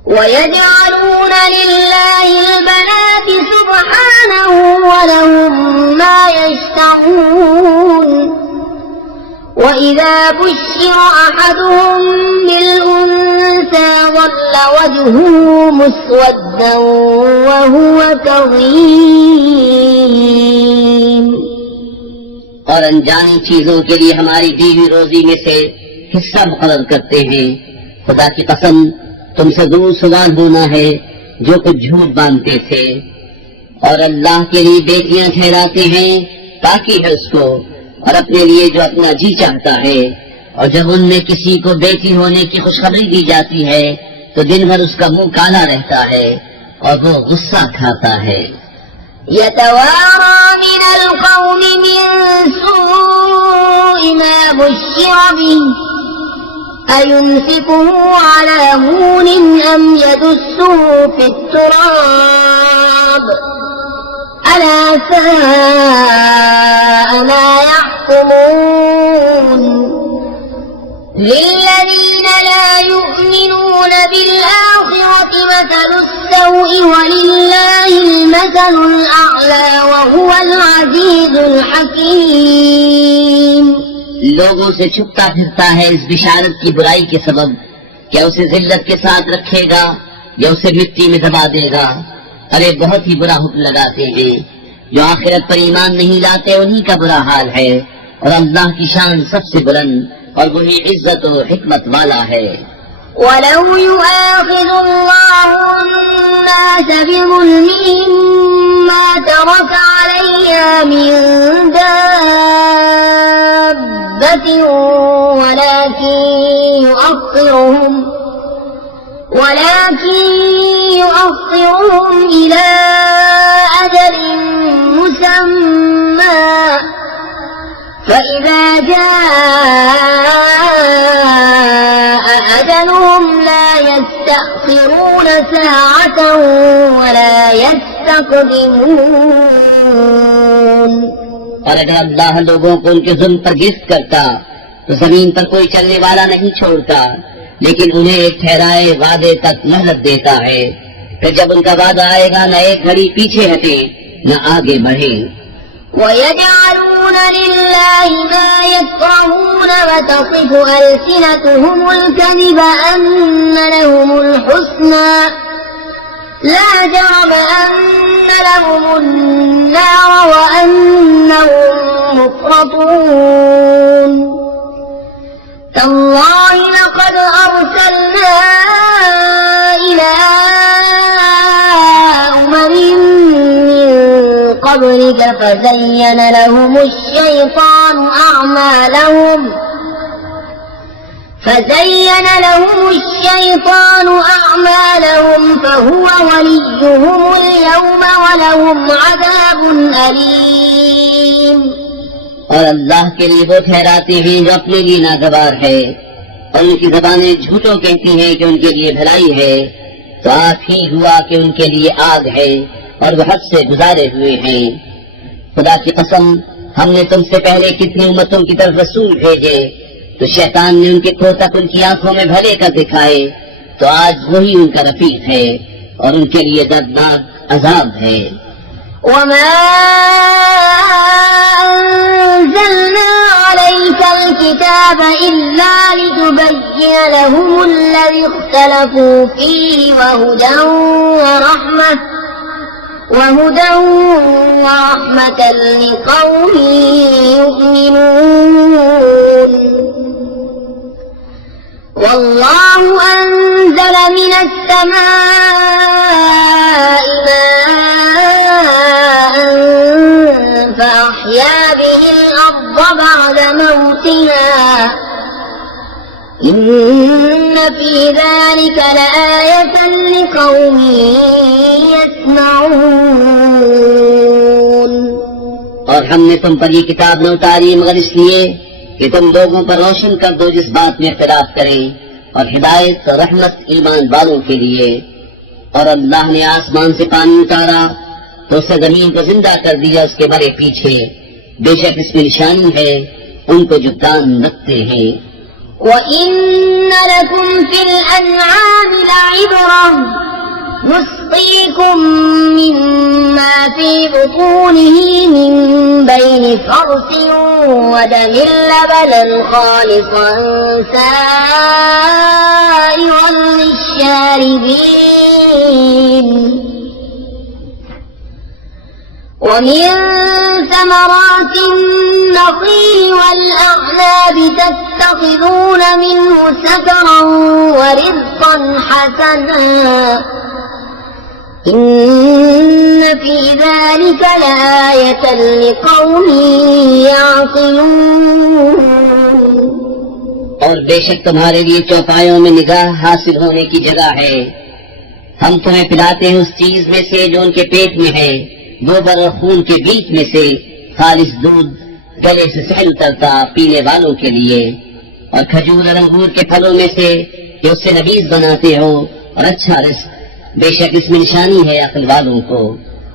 ويجعلون لله البنات سبحانه ولهم ما يشتهون وإذا بشر أحدهم بالأنثى ظل وجهه مسودا وهو كظيم। और अनजानी चीजों के लिए हमारी दी हुई रोजी में से हिस्सा मुकर्रर करते हैं। खुदा की कसम, तुमसे दूर सुगान होना है जो कुछ झूठ बांधते थे। और अल्लाह के लिए बेटियां ठहराते हैं ताकि है उसको, और अपने लिए जो अपना जी चाहता है। और जब उनमें किसी को बेटी होने की खुशखबरी दी जाती है तो दिन भर उसका मुंह काला रहता है और वो गुस्सा खाता है। يتوارى من القوم من سوء ما بشر به أيمسكه على هون أم يدسه في التراب ألا ساء ما يحكمون للذين لا يؤمنون بالآخرة مثل السوء ولله المثل الأعلى وهو العزيز الحكيم। लोगों से छुपता फिरता है इस बिशारत की बुराई के सबब, क्या उसे जिल्लत के साथ रखेगा या उसे मिट्टी में दबा देगा। अरे बहुत ही बुरा हुक्म लगाते हैं। जो आखिरत पर ईमान नहीं लाते उन्हीं का बुरा हाल है। और अल्लाह की शान सबसे बुलंद और वही इज्जत और हिकमत वाला है। ولو يؤاخذ الله الناس بظلمهم ما ترك عليها من دابة ولكن يؤخرهم إلى أجل مسمى فإذا جاء أجلهم لا يستأخرون ساعة ولا يستقدمون। और अगर अल्लाह लोगों को उनके जुल्म पर गिरफ्त करता तो जमीन पर कोई चलने वाला नहीं छोड़ता, लेकिन उन्हें एक ठहराए वादे तक मोहलत देता है। फिर जब उनका वादा आएगा न एक घड़ी पीछे हटे न आगे बढ़े। ويجعلون لله ما يكرهون وتصف ألسنتهم الكذب أن لهم الحسنى لا جرم أن لهم النار وأنهم مفرطون تالله لقد أرسلنا إلى أمم من قبلك فزين لهم الشيطان أعمالهم فهو وليهم اليوم ولهم عذاب أليم। और अल्लाह के लिए वो ठहराते हैं जो अपने लिए नागवार है, और उनकी ज़बानें झूठों कहती हैं कि उनके लिए भलाई है, तो आज ही हुआ कि उनके लिए आग है और वह हद से गुजारे हुए हैं। खुदा की कसम, हमने तुमसे पहले कितनी उम्मतों की तरफ रसूल भेजे, तो शैतान ने उनके कोतक उनकी आंखों में भरे कर दिखाए, तो आज वही उनका रफीक है और उनके लिए दर्दनाक अजाब है। وما أنزلنا عليك الكتاب إلا لتبين لهم الذي اختلفوا فيه وهدى ورحمة لقوم يؤمنون। والله أنزل من السماء ماء فأحيا به الأرض بعد موتها إن في ذلك لآية لقوم يسمعون। और हमने तुम पर ये किताब न उतारी मगर इसलिए कि तुम लोगों पर रोशन कर दो जिस बात में इख्तिलाफ करें, और हिदायत और रहमत ईमान वालों के लिए। और अल्लाह ने आसमान से पानी उतारा तो उसे जमीन को जिंदा कर दिया उसके मरे पीछे, बेशक इसमें निशानी है उनको जो कान रखते हैं। وَإِنَّ لَكُمْ فِي الْأَنْعَامِ لَعِبْرَةً نُسْقِيكُم مِّمَّا فِي بُطُونِهِ مِن بَيْنِ فَرْثٍ وَدَمٍ لَّبَنًا خَالِصًا سَائِغًا لِّلشَّارِبِينَ ومن ثمرات النخيل والأعناب تتخذون منه سكرا ورزقا حسنا إن في ذلك لآية لقوم يعقلون। और बेशक तुम्हारे लिए चौपायों में निगाह हासिल होने की जगह है। हम तुम्हें पिलाते हैं उस चीज में से जो उनके पेट में है, गोबर और खून के बीच में से खालिस दूध गले से सहल उतरता पीने वालों के लिए, और खजूर और अंगूर के फलों में से जो उससे नबीज बनाते हो, और अच्छा रिस्क, बेशक इसमें निशानी है अक्ल वालों को।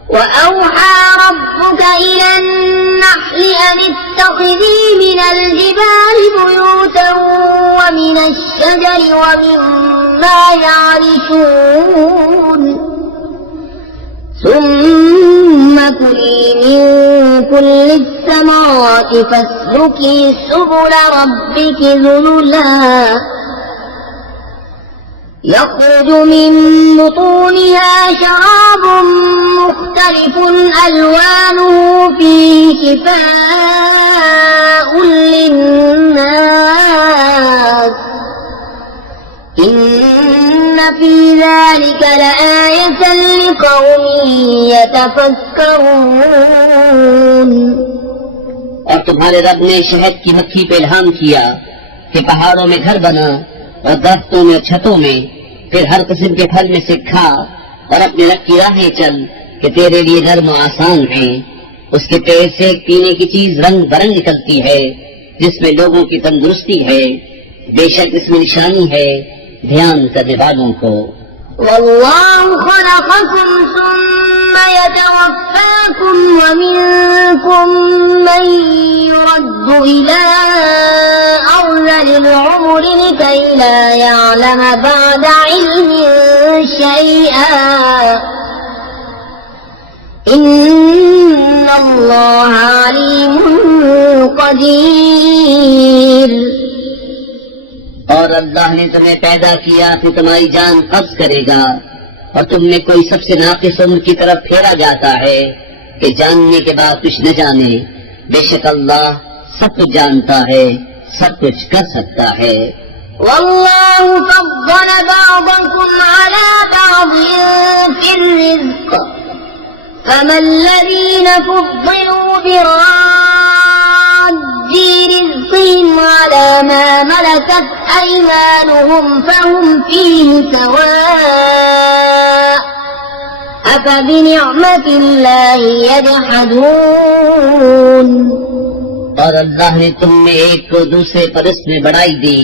وأوحى ربك إلى النحل أن اتخذي من الجبال بيوتا ومن الشجر ومما يعرشون ثم كلي من كل الثمرات فاسلكي سبل ربك ذللا يخرج من بطونها شراب مختلف ألوانه فيه شفاء للناس إن في ذلك لآية لقوم يتفكرون। और तुम्हारे रब ने शहद की मक्खी पे इल्हाम किया कि पहाड़ों में घर बना और दरख्तों में छतों में, फिर हर किस्म के फल में से खा और अपने रब की राहें चल कि तेरे लिए नर्म आसान है। उसके पेड़ से पीने की चीज रंग बरंग निकलती है जिसमें लोगों की तंदुरुस्ती है, बेशक इसमें निशानी है ध्यान करने वालों को। والله خلقكم ثم يتوفاكم ومنكم من يرد إلى أرذل العمر لكي لا يعلم بعد علم شيئا إن الله عليم قدير। और अल्लाह ने तुम्हें पैदा किया कि तुम्हारी जान कब्ज करेगा, और तुम में कोई सबसे नाकिस उम्र की तरफ फेरा जाता है कि जानने के बाद कुछ न जाने। बेशक अल्लाह सब कुछ जानता है, सब कुछ कर सकता है। والله فضل بعضكم على بعض في الرزق فما الذين فضلوا براد في رزقهم على ما ملكت أيمانهم فهم فيه سواء أفبنعمة الله يجحدون। और अल्लाह ने तुम में एक को दूसरे पर रिस्क में बढ़ाई दी,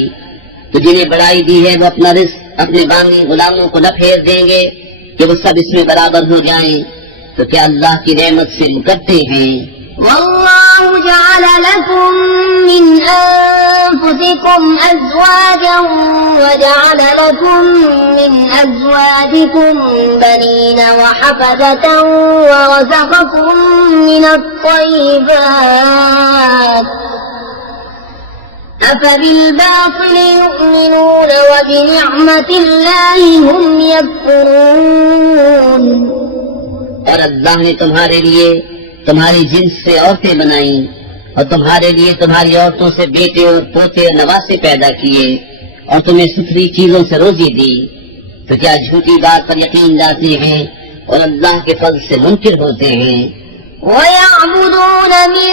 तो जिन्हें बढ़ाई दी है वो अपना रिस्क अपने बानी गुलामों को न फेर देंगे कि वो सब इसमें बराबर हो जाएं। तो क्या अल्लाह की नेमत से मुकरते हैं? والله جعل لكم من أنفسكم أزواجا وجعل لكم من أزواجكم بنين وحفدة ورزقكم من الطيبات أفبالباطل يؤمنون وبنعمة الله هم يكفرون। और अल्लाह ने तुम्हारे लिए तुम्हारी जिन्स से औरतें बनाई और तुम्हारे लिए तुम्हारी औरतों से बेटे और पोते और नवासे पैदा किए और तुम्हें सुथरी चीजों से रोजी दी। तो क्या झूठी बात पर यकीन लाते हैं और अल्लाह के फल से मुनकिर होते हैं? ويعبدون من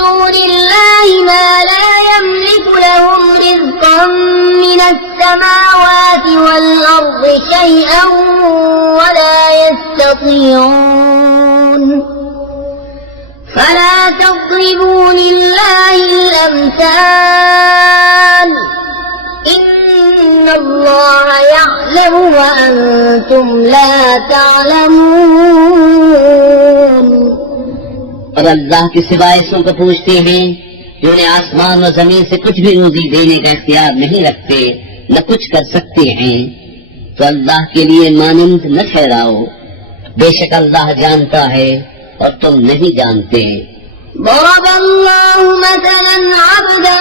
دون الله ما لا يملك لهم رزقا من السماوات والأرض شيئا ولا يستطيعون فلا تضربوا لله الأمثال إن الله يعلم وأنتم لا تعلمون। और अल्लाह के सिवाय इसों को पूछते हैं कि उन्हें आसमान और जमीन से कुछ भी रोजी देने का इख्तियार नहीं रखते, न कुछ कर सकते हैं। तो अल्लाह के लिए मानंद न ठहराओ, बेशक अल्लाह जानता है और तुम नहीं जानते। ضرب الله مثلا عبدا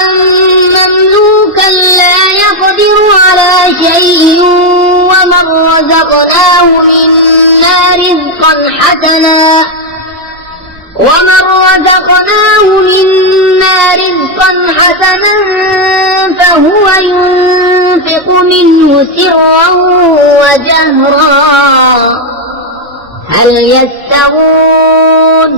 مملوكا لا يقدر على شيء ومن رزقناه منا رزقا حسنا فهو ينفق منه سرا وجهرا هل يستوون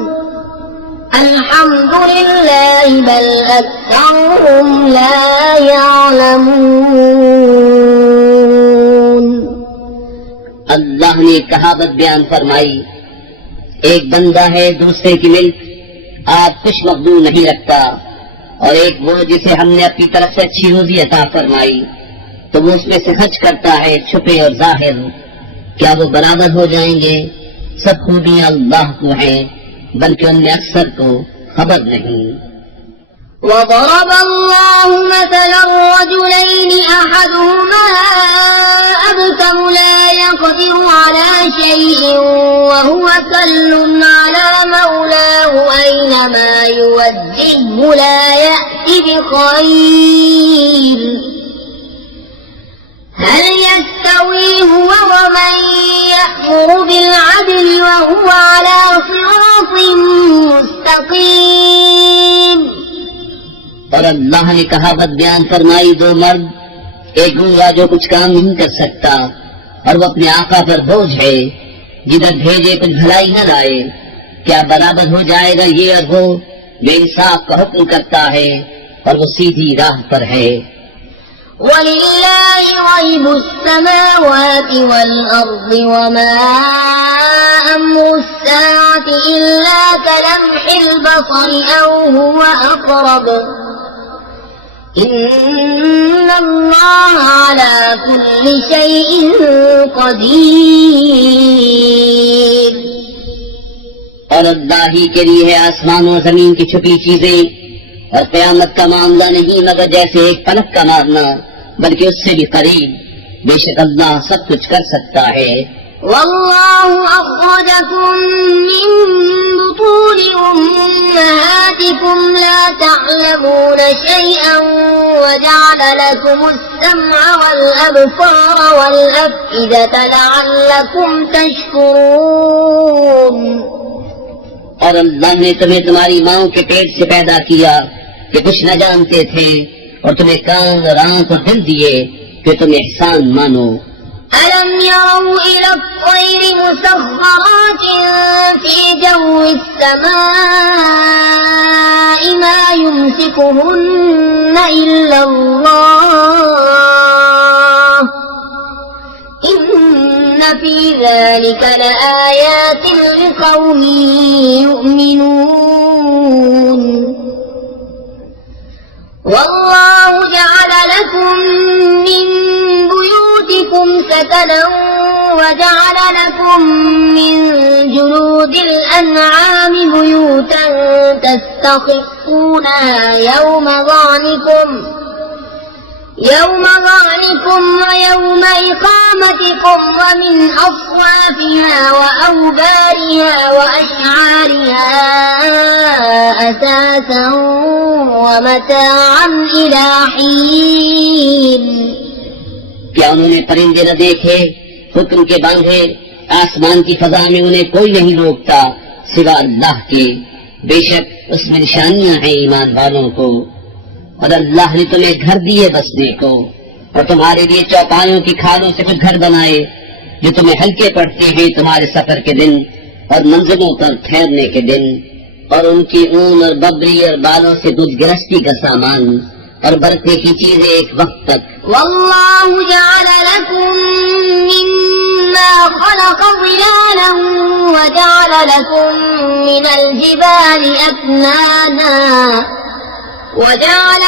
الحمد لله بل أكثرهم لا يعلمون। अल्लाह ने कहावत बयान फरमाई, एक बंदा है दूसरे की मिल्क आप कुछ मकदूर नहीं रखता, और एक वो जिसे हमने अपनी तरफ से अच्छी रोजी अता फरमाई तो वो उसमें से खर्च करता है छुपे और जाहिर। क्या वो बराबर हो जाएंगे? सब खूबियां अल्लाह को हैं, बल्कि उनमें अक्सर को खबर नहीं। وضرب الله مثلا رجلين أحدهما أبكم لا يقدر على شيء وهو كل على مولاه أينما يوجهه لا يأتي بخير هل يستوي هو ومن يأمر بالعدل وهو على صراط مستقيم। और अल्लाह ने कहावत बयान फरमाई, दो मर्द, एक गूंगा जो कुछ काम नहीं कर सकता और वो अपने आका पर बोझ है, जिधर भेजे कुछ भलाई न लाए, क्या बराबर हो जाएगा ये और वो? बेइंसाफ का हुक्म करता है और वो सीधी राह पर है। वलिल्लाहि गैबु स्समावाति वल अर्दि वमा अम्रु स्साअति इल्ला कलम्हिल बसरि औ हुवा अक़रब इन्नल्लाह अला कुल्लि शैइन क़दीर। और अल्लाह ही के लिए है आसमान और जमीन की छुपी चीजें, और क़यामत का मामला नहीं मगर जैसे एक पलक का मारना, बल्कि उससे भी करीब। बेशक अल्लाह सब कुछ कर सकता है। वल्लाहु अख़रजकुम मिन बुतून उम्महातिकुम ला तअलमून शैअन वजअल लकुमुस-समअ वल-अबसार वल-अफ़इदता लअल्लकुम तशकुरून। और अल्लाह ने तुम्हें तुम्हारी माओं के पेट से पैदा किया कि कुछ न जानते थे, और तुम्हें कान और आंख और दिल दिए कि तुम एहसान मानो। ألم يروا إلى الطير مسخرات في جو السماء ما يمسكهن إلا الله إن في ذلك لآيات لقوم يؤمنون والله جعل لكم من بيوتكم سكنا وجعل لكم من جلود الأنعام بيوتا تستخفونها يوم ظعنكم ويوم إقامتكم ومن أصوافها وأوبارها وأشعارها أثاثا ومتاعا إلى حين क्या उन्होंने परिंदे न देखे, हुक्म के बांधे, आसमान की फजा में उन्हें कोई नहीं रोकता सिवा अल्लाह के। बेशक उसमें निशानियां हैं ईमान वालों को। और अल्लाह ने तुम्हें घर दिए बसने को और तुम्हारे लिए चौपायों की खालों से कुछ घर बनाए जो तुम्हें हल्के पड़ते हैं तुम्हारे सफर के दिन और मंजिलों पर ठहरने के दिन, और उनकी ऊन और बबरी और बालों से दूध गिरस्ती का सामान और बरतने की चीजें एक वक्त तक। वल्लाहु जअल लकुम मिम्मा खलक़ ज़िलाला व जअल लकुम मिनल जिबालि अक्नाना وجعل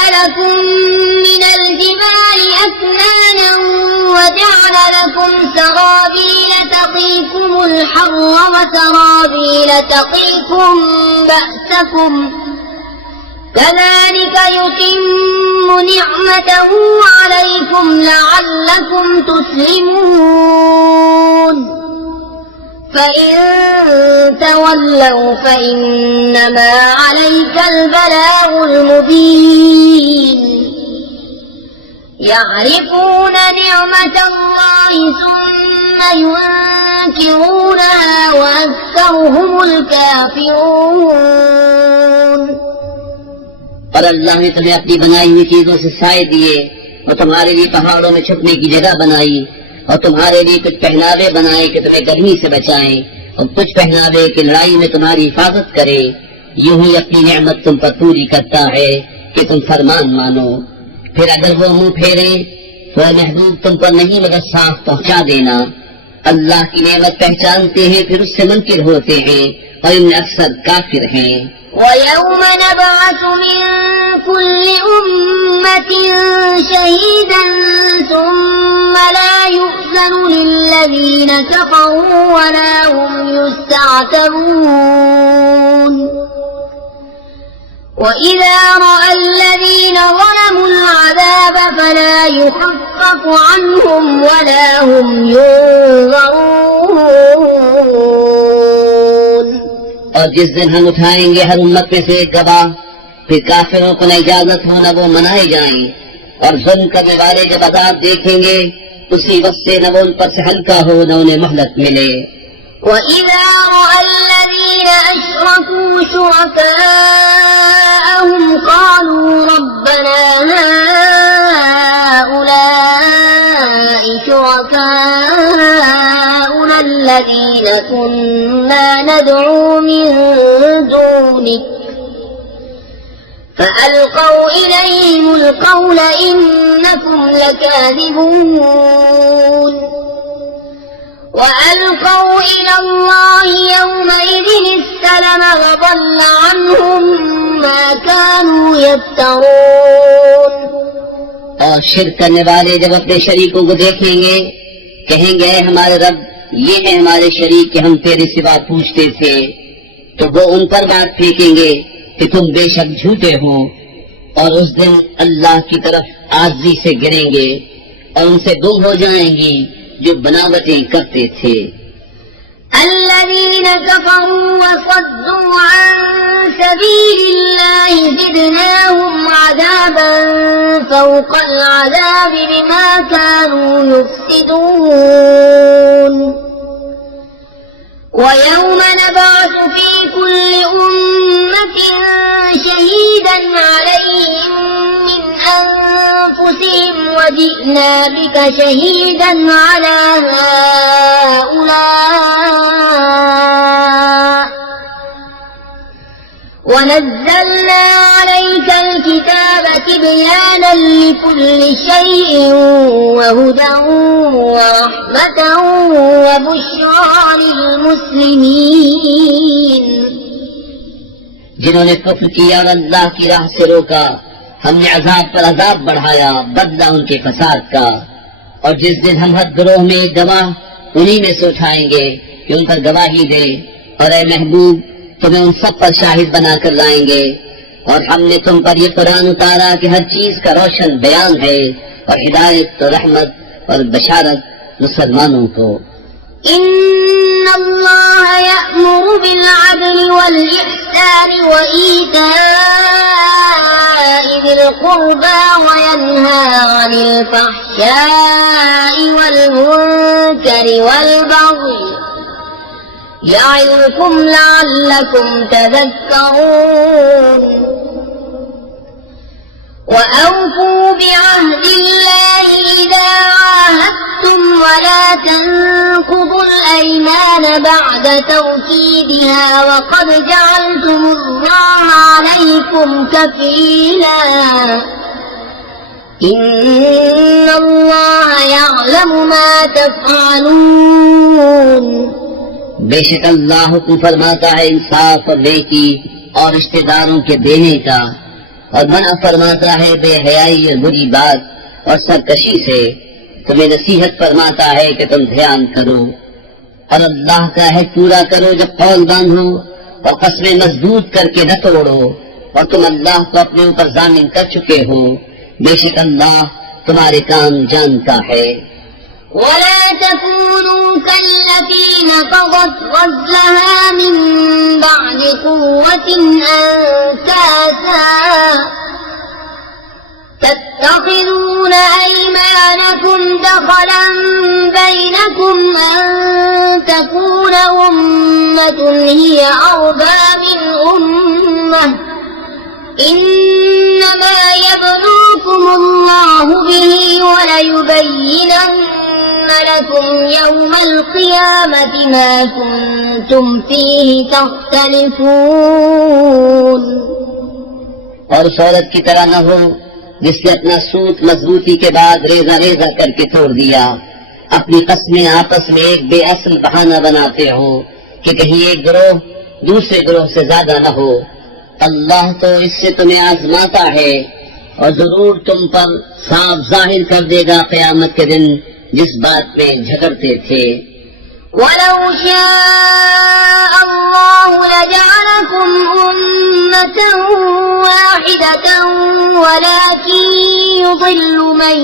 لكم سرابيل تقيكم الحر وسرابيل تقيكم بأسكم كذلك يتم نعمته عليكم لعلكم تسلمون فإن تولوا فإنما عليك البلاغ المبين يعرفون نعمة الله ثم ينكرونها وأكثرهم الكافرون और अल्लाह ने तुम्हें अपनी बनाई हुई चीजों से साए दिए और तुम्हारे लिए पहाड़ों में छुपने की जगह बनाई और तुम्हारे लिए कुछ पहनावे बनाए कि तुम्हें गर्मी से बचाएं और कुछ पहनावे कि लड़ाई में तुम्हारी हिफाजत करे। यूं ही अपनी नेमत तुम पर पूरी करता है कि तुम फरमान मानो। फिर अगर वो मुंह फेरे तो महबूब तुम पर नहीं मगर साफ पहुंचा देना। अल्लाह की नेमत पहचानते हैं फिर उससे मुनकिर होते हैं और इनमें अक्सर काफिर हैं। ويوم نبعث من كل أمة شهيدا ثم لا يؤذن للذين كفروا ولا هم يستعتبون وإذا رأى الذين ظلموا العذاب فلا يخفف عنهم ولا هم ينظرون और जिस दिन हम उठाएंगे हर उम्मत में से एक गवाह, फिर काफिरों को न इजाजत हो न वो मनाए जाएं और जुल्म करने वाले जब अज़ाब देखेंगे उसी वक्त से न वो उन पर से हल्का हो न उन्हें मोहलत मिले। وَإِذَا رَأَى الَّذِينَ أَشْرَكُوا شُرَكَاءَهُمْ قَالُوا رَبَّنَا هَؤُلَاءِ شُرَكَاؤُنَا الَّذِينَ كُنَّا نَدْعُو مِن دُونِكَ فَأَلْقَوْا إِلَيْهِمُ الْقَوْلَ إِنَّكُمْ لَكَاذِبُونَ وألقوا إلى الله يومئذ السلم وضل عنهم ما كانوا يفترون और शिर्क करने वाले जब अपने शरीकों को देखेंगे कहेंगे हमारे रब ये है हमारे शरीक के हम तेरे सिवा पूछते थे, तो वो उन पर बात फेंकेंगे कि तुम बेशक झूठे हो और उस दिन अल्लाह की तरफ आज़ी से गिरेंगे और उनसे दूर हो जाएंगी जो बनावटें करते थे। الذين كفروا وصدوا عن سبيل الله زدناهم عذابا فوق العذاب بما كانوا يفسدون ويوم نبعث في كل أمة شهيدا عليهم من أنفسهم وجئنا بك شهيدا على هؤلاء ونزلنا عليك الكتاب تبيانا لكل شيء وهدى ورحمة وبشرى للمسلمين। जिन्होंने कुफ्र किया और अल्लाह की राह से रोका, हमने अजाब पर अजाब बढ़ाया, बदला उनके फसाद का। और जिस दिन हम हद ग्रोह में गवाह उन्हीं में से उठाएंगे कि उन पर गवाही दे, और ए महबूब तुम्हें उन सब पर शाहिद बनाकर लाएंगे। और हमने तुम पर ये कुरान उतारा कि हर चीज का रोशन बयान है और हिदायत और रहमत और बशारत मुसलमानों को। इन्नल्लाह यअमुरु बिल अदल वल इहसान व ईताइ दिल कुर्बा व यन्हा अनिल फहशाइ वल मुनकरि वल बग़य यअज़ुकुम लअल्लकुम तज़क्करून। وأوفوا بعهد الله إذا عاهدتم ولا تنقضوا الأيمان بعد توكيدها وقد جعلتم الله عليكم كفيلا إن الله يعلم ما تفعلون। बेशक अल्लाह हुक्म फरमाता है इंसाफ और नेकी और रिश्तेदारों के देने का, और मना फरमाता है बेहयाई और बुरी बात और सरकशी से। तुम्हें नसीहत फरमाता है कि तुम ध्यान करो और अल्लाह का है पूरा करो जब कौल बांधो, और कसमें मजबूत करके न तोड़ो, और तुम अल्लाह को अपने ऊपर जामिन कर चुके हो। बेशक अल्लाह तुम्हारे काम जानता है। ولا تكونوا كالتي نقضت غزلها من بعد قوة أنكاثا تتخذون أيمانكم دخلا بينكم أن تكون أمة هي أربى من أمة إنما يبلوكم الله به وليبينن لكم يوم القيامة ما كنتم فيه تختلفون। और उस औरत की तरह न हो जिसने अपना सूत मजबूती के बाद रेजा रेजा करके तोड़ दिया। अपनी कस्में आपस में एक बेअसल बहाना बनाते हो कि कहीं एक ग्रोह दूसरे ग्रोह से ज्यादा न हो। अल्लाह तो इससे तुम्हें आजमाता है और जरूर तुम पर साफ जाहिर कर देगा क़यामत के दिन जिस बात में झगड़ते थे। वलौ शाअ अल्लाहु लजअलकुम उम्मतन वाहिदतन वलाकिन युदिल्लु मन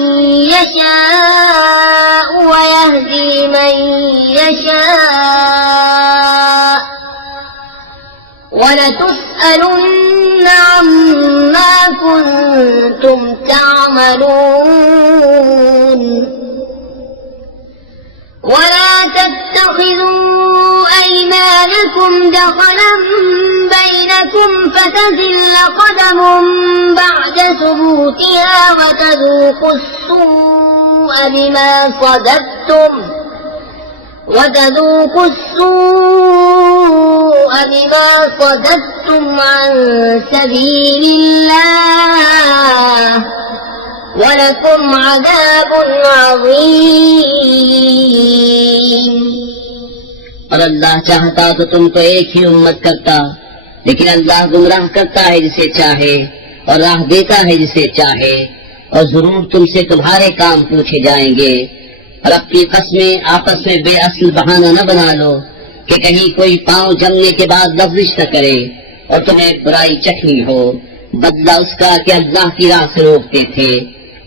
यशाअ व यहदी मन यशाअ वलतुस्अलुन्न अम्मा कुन्तुम तामलून। ولا تتخذوا أيمانكم دخلا بينكم فتزل قدم بعد ثبوتها وتذوقوا السوء بما صددتم عن سبيل الله ولكم عذاب عظيم। और अल्लाह चाहता तो तुमको एक ही उम्मत करता, लेकिन अल्लाह गुमराह करता है जिसे चाहे और राह देता है जिसे चाहे। और जरूर तुमसे तुम्हारे काम पूछे जाएंगे। और अपनी कस्में आपस में बेअसल बहाना न बना लो कि कहीं कोई पांव जमने के बाद लफ्जिश न करे और तुम्हें बुराई चखनी हो। बदला उसका कि अल्लाह की राह से रोकते थे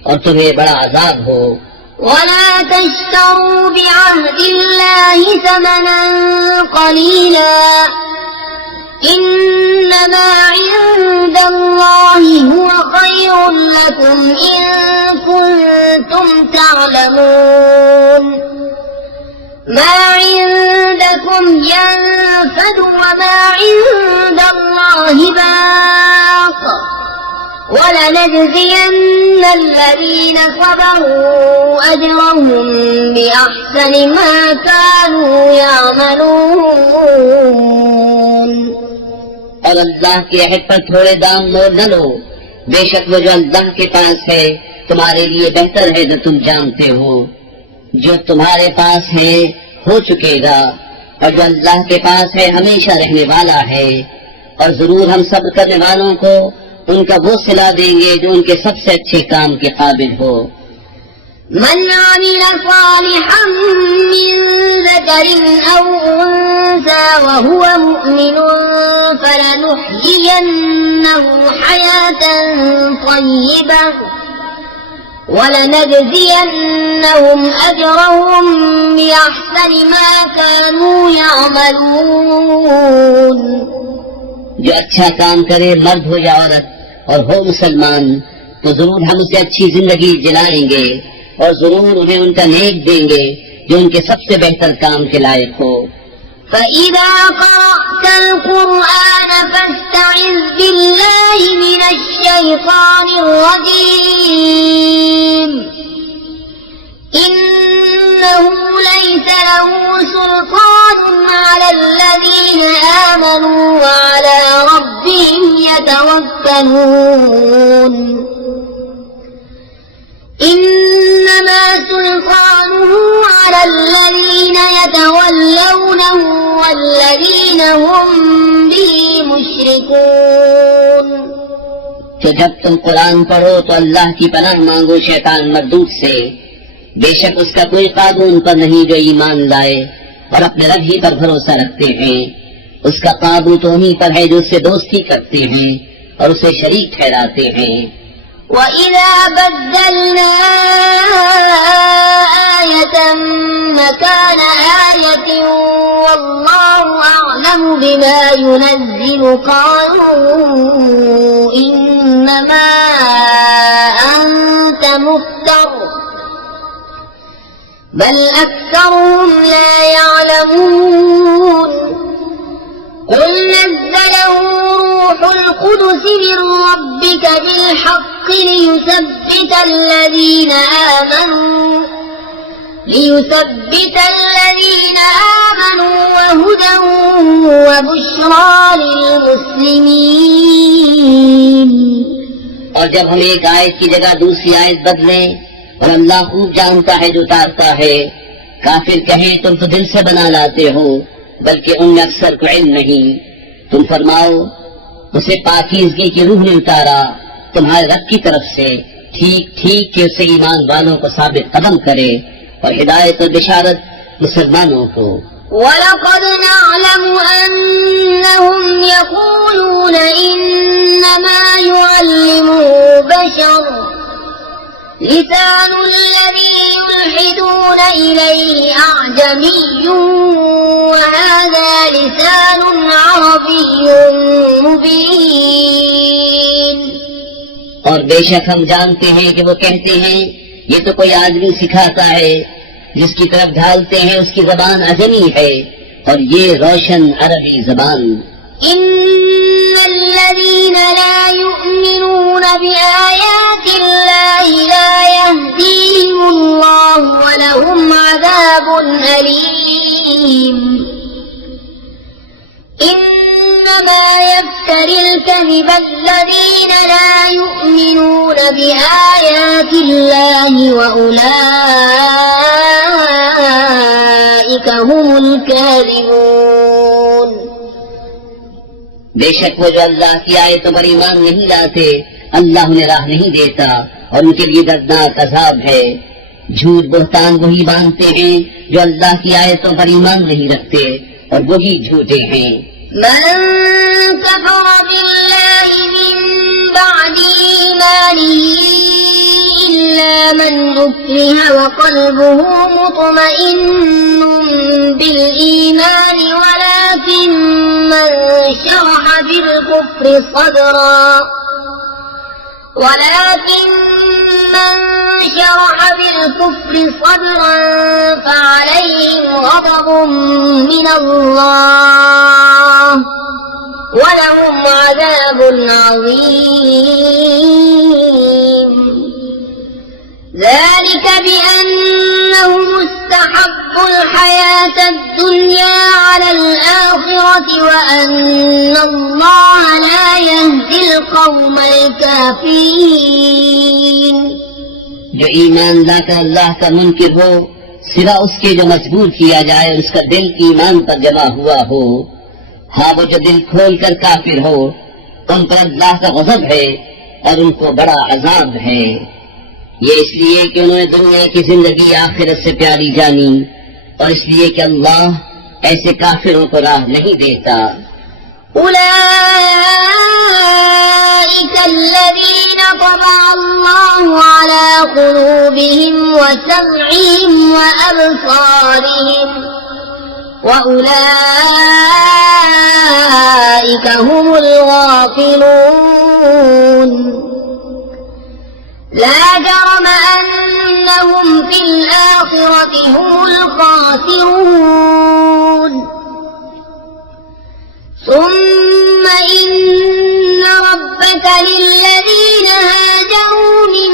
और तुम्हें बड़ा अजाब हो। ولا تشتروا بعهد الله ثمنا قليلا إنما عند الله هو خير لكم إن كنتم تعلمون ما عندكم ينفد وما عند الله باق ولنجزين الذين صبروا أجرهم بأحسن ما كانوا يعملون। और अल्लाह के अहद पर थोड़े दाम मोल न लो, बेशक वो जो अल्लाह के पास है तुम्हारे लिए बेहतर है जो तुम जानते हो। जो तुम्हारे पास है हो चुकेगा, और जो अल्लाह के पास है हमेशा रहने वाला है। और जरूर हम सब करने वालों को उनका वो सिला देंगे जो उनके सबसे अच्छे काम के काबिल हो। من عمل صالحا من ذكر أو أنثى وهو مؤمن فلنحيينه حياة طيبة ولنجزينهم أجرهم بأحسن ما كانوا يعملون। जो अच्छा काम करे मर्द हो या औरत और हो मुसलमान तो जरूर हम उसे अच्छी जिंदगी जिलाएंगे और जरूर उन्हें उनका नेक देंगे जो उनके सबसे बेहतर काम के लायक हो। فإذا قرأت القرآن فاستعذ بالله من الشيطان الرجيم إنه ليس له سلطان على الذين آمنوا وعلى ربهم يتوكلون إنما سلطانه على الذين يتولونه والذين هم به مشركون। तो जब तुम कुरान पढ़ो तो अल्लाह की पनाह मांगो शैतान मरदूद से। बेशक उसका कोई काबू उन पर नहीं जो ईमान लाए और अपने रब ही पर भरोसा रखते हैं। उसका काबू तो उन्हीं पर है जो उससे दोस्ती करते हैं और उसे शरीक ठहराते हैं। وإذا بدلنا آية مكان آية والله أعلم بما ينزل قالوا إنما أنت مفتر بل أكثرهم لا يعلمون قل نزله روح القدس من ربك بالحق ليثبت الذين آمنوا وهدى وبشرى للمسلمين। और जब हम एक आयत की जगह दूसरी आयत बदलें और अल्लाह खूब जानता है जो उतारता है, काफिर कहे तुम तो दिल से बना लाते हो बल्कि उनमें अक्सर को इल्म नहीं। तुम फरमाओ उसे पाकीज़गी की रूह ने उतारा तुम्हारे रब की तरफ से, ठीक ठीक कि उसे ईमान वालों को साबित कदम करे और हिदायत और बिशारत मुसलमानों को। وَلَقَدْ نَعْلَمُ أَنَّهُمْ يَقُولُونَ إِنَّمَا يُعَلِّمُهُ بَشَرٌ لسان الذي يلحدون إليه أعجمي وهذا لسان عربي مبين। और बेशक हम जानते हैं कि वो कहते हैं ये तो कोई आदमी सिखाता है, जिसकी तरफ ढालते हैं उसकी जबान अजमी है और ये रोशन अरबी जबान। इन्नल्लज़ीना ला युमिनूना बिआयातिल्लाहि ला यहदीहिमुल्लाहु व लहुम अज़ाबुन अलीम। इन्नमा यफ्तरिल कज़िब अल्लज़ीना ला युमिनूना बिआयातिल्लाहि व उलाइका हुमुल काज़िबून। बेशक वो जो अल्लाह की आयतों पर ईमान नहीं लाते अल्लाह उन्हें राह नहीं देता और उनके लिए दर्दनाक अज़ाब है। झूठ बुहतान वही बांधते हैं जो अल्लाह की आयतों पर ईमान नहीं रखते और वही झूठे हैं। मन कफ़र बिल्लाहि मिन बअदि ईमानिही इल्ला मन उक्रिह व क़ल्बुहु मुत्मइन्नुन बिल ईमान वलाकिन मन शरह बिल कुफ्रि صدرا فعليهم غضب من الله ولهم عذاب عظيم। ذلك بأنهم استحبوا الحياة الدنيا على الآخرة وأن الله لا يهدي القوم الكافرين। जो ईमान लाकर अल्लाह का मुनकिर हो सिवा उसके जो मजबूर किया जाए और उसका दिल ईमान पर जमा हुआ हो। हाँ, वो जो दिल खोल कर काफिर हो उन पर अल्लाह का गज़ब है और उनको बड़ा अजाब है। ये इसलिए कि उन्होंने दुनिया की जिंदगी आखिरत से प्यारी जानी और इसलिए कि अल्लाह ऐसे काफिरों को राह नहीं देता। أولئك الذين طبع الله على قلوبهم وسمعهم وأبصارهم وأولئك هم الغافلون لا جرم أنهم في الآخرة هم الخاسرون ثم إن ربك للذين هاجروا من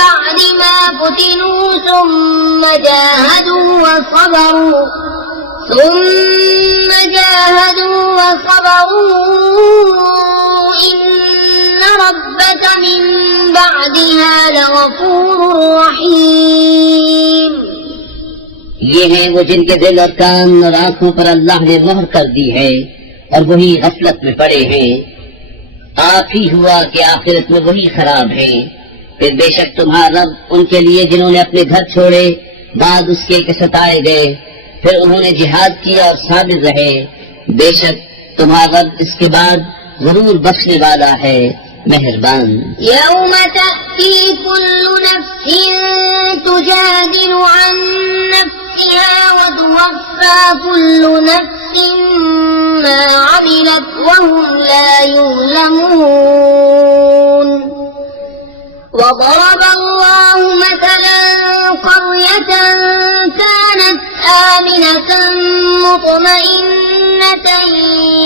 بعد ما فتنوا ثم جاهدوا وصبروا إن ربك من بعدها لغفور رحيم। ये हैं वो जिनके दिल और कान और आंखों पर अल्लाह ने मोहर कर दी है और वही गफलत में पड़े हैं। आप ही हुआ कि आखिरत में वही खराब है। फिर बेशक तुम्हारा रब उनके लिए जिन्होंने अपने घर छोड़े बाद उसके के सताए गए फिर उन्होंने जिहाद किया और साबिर रहे, बेशक तुम्हारा रब इसके बाद जरूर बख्शने वाला है, मेहरबान। यौम तअती कुल्लु नफ्सिन तुजादिलु अन नफ्सिहा व तुवफ़्फ़ा कुल्लु नफ्सिन मा अमिलत व हुम ला युज़्लमून। وضرب الله مثلا قرية كانت آمنة مطمئنة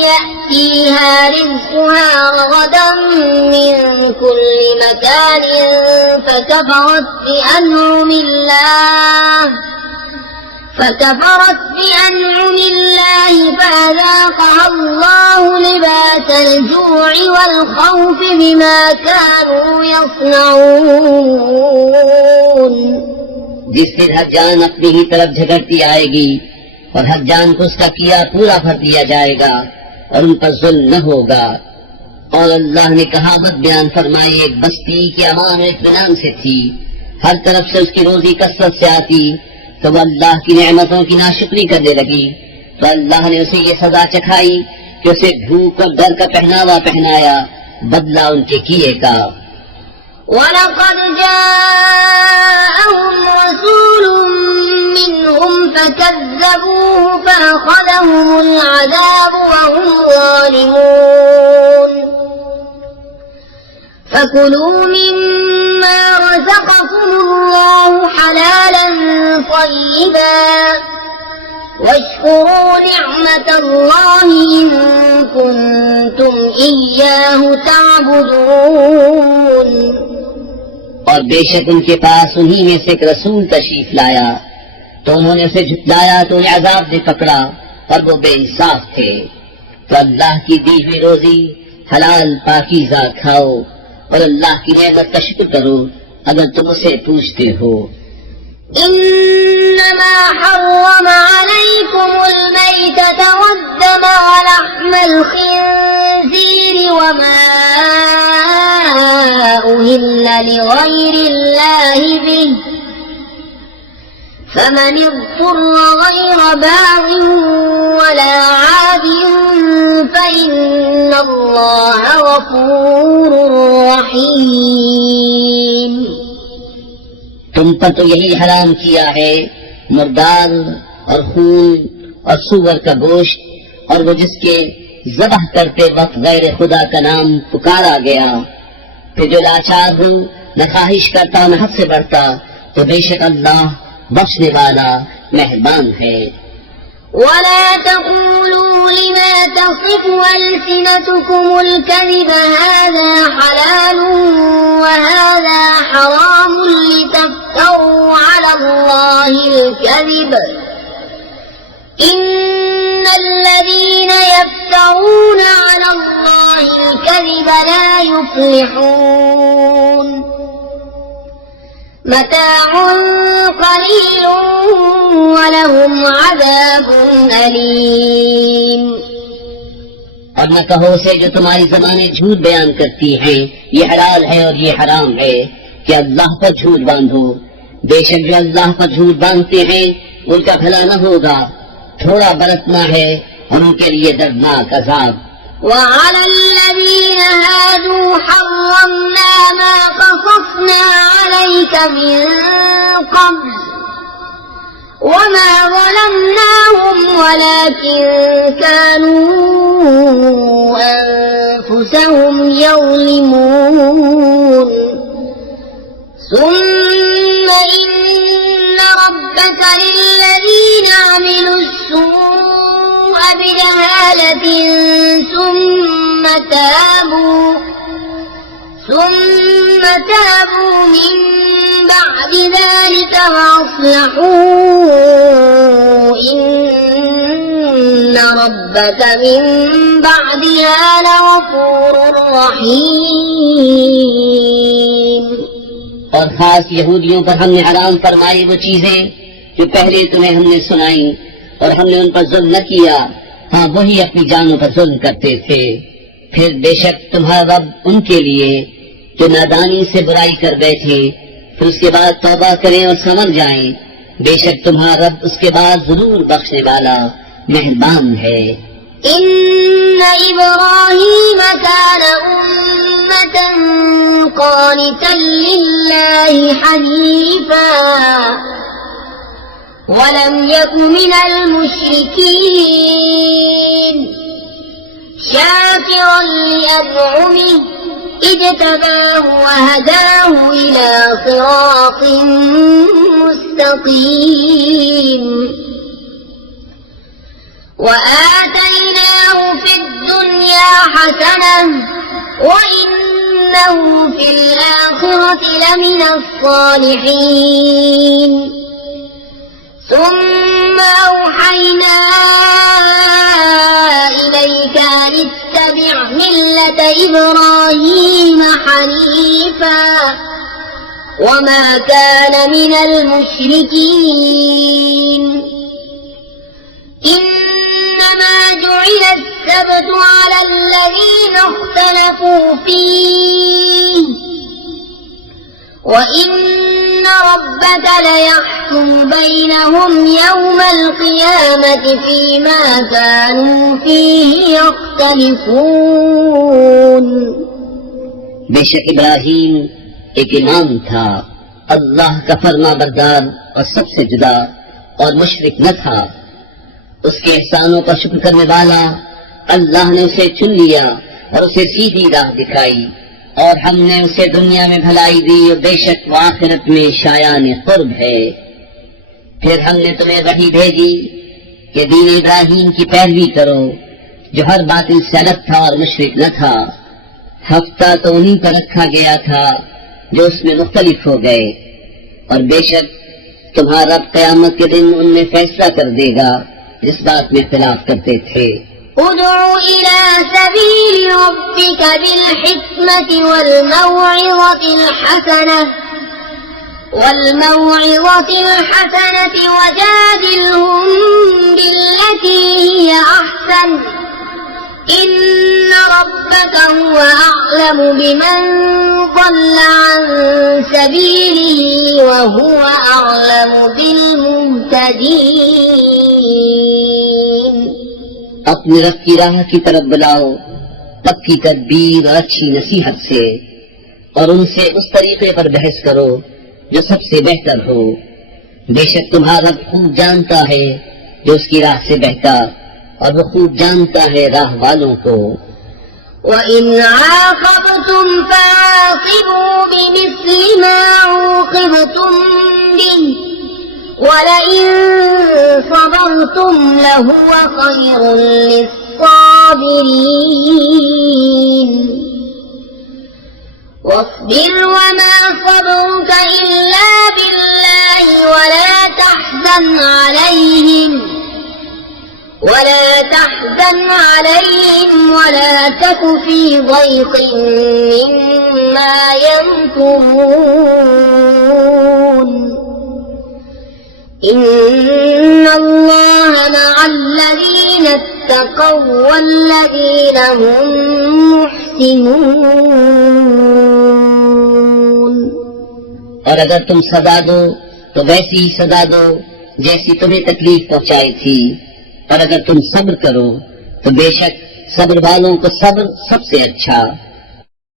يأتيها رزقها رغدا من كل مكان فكفرت بأنعم الله فأذاقها الله لباس الجوع والخوف بما كانوا يصنعون। जिस दिन हर जान अपनी ही तरफ झगड़ती आएगी और हर जान को उसका किया पूरा भर दिया जाएगा और उन पर जुल्म न होगा। और अल्लाह ने कहावत बयान फरमाई, एक बस्ती की अमान और इत्मीनान से थी, हर तरफ से उसकी रोजी कसरत से आती, तो वह अल्लाह की नेमतों की नाशुक्री करने लगी तो अल्लाह ने उसे ये सजा चखाई कि उसे भूख और डर का पहनावा पहनाया, बदला उनके किए का। वलक़द जाअहुम रसूलुम मिनहुम फकज़्ज़बूहु फअख़ज़हुमुल अज़ाबु वहुम ज़ालिमून। فكلوا مما رزقكم الله حلالا طيبا واشكروا نعمة الله إن كنتم إياه تعبدون। और बेशक उनके पास उन्हीं में से एक रसूल तशरीफ लाया तो उन्होंने उसे झुटलाया तो उन्हें अजाब ने पकड़ा और वो बेइंसाफ थे। तो अल्लाह की दी हुई रोजी हलाल पाकीज़ा खाओ और अल्लाह की नेमत का शुक्र करो अगर तुम उसे पूछते हो। इन्नमा हर्रम अलैकुमुल मैतत वद्दम वलहमल खिंज़ीर वमा उहिल्ल लिग़ैरिल्लाहि बिहि फमन इज़्तुर्र गैर बाग़िन वला आदिन फ़इन्नल्लाह गफ़ूरुर रहीम। तुम पर तो यही हराम किया है मुर्दार और खून और सूअर का गोश्त और वो जिसके ज़बह करते वक्त गैर खुदा का नाम पुकारा गया। फिर जो लाचार हो न ख्वाहिश करता न हद से बढ़ता तो बेशक अल्लाह बख्शने वाला मेहरबान है। ولا تقولوا لما تصف ألسنتكم الكذب هذا حلال وهذا حرام لتفتروا على الله الكذب إن الذين يفترون على الله الكذب لا يفلحون متاع قليل ولهم عذاب أليم और न कहो से जो तुम्हारी ज़बानें झूठ बयान करती हैं, ये हलाल है और ये हराम है कि अल्लाह पर झूठ बांधो। बेशक जो अल्लाह पर झूठ बांधते हैं उनका भला न होगा, थोड़ा बरतना है और उनके लिए दर्दनाक अज़ाब। وعلى الذين هادوا حرمنا ما قصصنا عليك من قبل وما ظلمناهم ولكن كانوا أنفسهم يظلمون ثم إن ربك للذين عملوا السوء بجهالة ثم تابوا من بعد ذلك وأصلحوا إن ربك من بعدها لغفور رحيم और खास यहूदियों पर हमने हराम फरमाई वो चीजें जो पहले तुम्हें हमने सुनाई और हमने उन पर जुल्म न किया। हाँ, वही अपनी जानों पर जुल्म करते थे। फिर बेशक तुम्हारा रब उनके लिए जो नादानी से बुराई कर बैठे फिर उसके बाद तौबा करें और समझ जाएं, बेशक तुम्हारा रब उसके बाद जरूर बख्शने वाला मेहरबान है। إن إبراهيم كان أمة قانتا لله حنيفا ولم يك من المشركين شاكرا لأنعمه اجتباه وهداه إلى صراط مستقيم وآتيناه في الدنيا حسنة وإنه في الآخرة لمن الصالحين ثم أوحينا إليك أن اتبع ملة إبراهيم حنيفا وما كان من المشركين إنما جعل السبت على الذين اختلفوا فيه وإن ربك ليحكم بينهم يوم القيامة فيما كانوا فيه يختلفون बेशक इब्राहिम एक इमाम था, अल्लाह का फरमा बरदार और सबसे जुदा और मुशरिक न था। उसके एहसानों का शुक्र करने वाला अल्लाह ने उसे चुन लिया और उसे सीधी राह दिखाई और हमने उसे दुनिया में भलाई दी और बेशक वो आखिरत में शायान कुर्ब है। फिर हमने तुम्हें वही भेजी कि दीन इब्राहिम की पैरवी करो जो हर बातिल से अलग था और मुशरिक न था। हफ्ता तो उन्हीं पर रखा गया था जो उसमें मुख्तलिफ हो गए और बेशक तुम्हारा क़यामत के दिन उनमें फैसला कर देगा जिस बात में इख्तिलाफ करते थे। उदउ इला सबील रब्बिक बिलहिकमति वल्मौइज़तिल हसनति वजादिलहुम बिल्लती हिय अहसन इन्न रब्बक हुव अअलमु बिमन ضل عن سبيله وهو أعلم بالمهتدين अपने रब की राह की तरफ बुलाओ पक्की तदबीर और अच्छी नसीहत से और उनसे उस तरीके पर बहस करो जो सबसे बेहतर हो। बेशक तुम्हारा रब खूब जानता है जो उसकी राह से बहता और वो खूब जानता है राह वालों को। وَإِنْ عَاقَبْتُمْ فَعَاقِبُوا بِمِثْلِ مَا عُوقِبْتُمْ بِهِ وَلَئِن صَبَرْتُمْ لَهُوَ خَيْرٌ لِّلصَّابِرِينَ وَاصْبِرْ وَمَا صَبْرُكَ إِلَّا بِاللَّهِ وَلَا تَحْزَنْ عَلَيْهِمْ وَلَا تَكُ فِي ضَيْقٍ مِّمَّا يَمْكُرُونَ إِنَّ اللَّهَ مَعَ الَّذِينَ اتَّقَوْا وَالَّذِينَ هُم مُحْسِنُونَ। और अगर तुम सदा दो तो वैसी ही सदा दो जैसी तुम्हें तकलीफ पहुंचाई थी, और अगर तुम सब्र करो तो बेशक सब्र वालों को सब्र सबसे अच्छा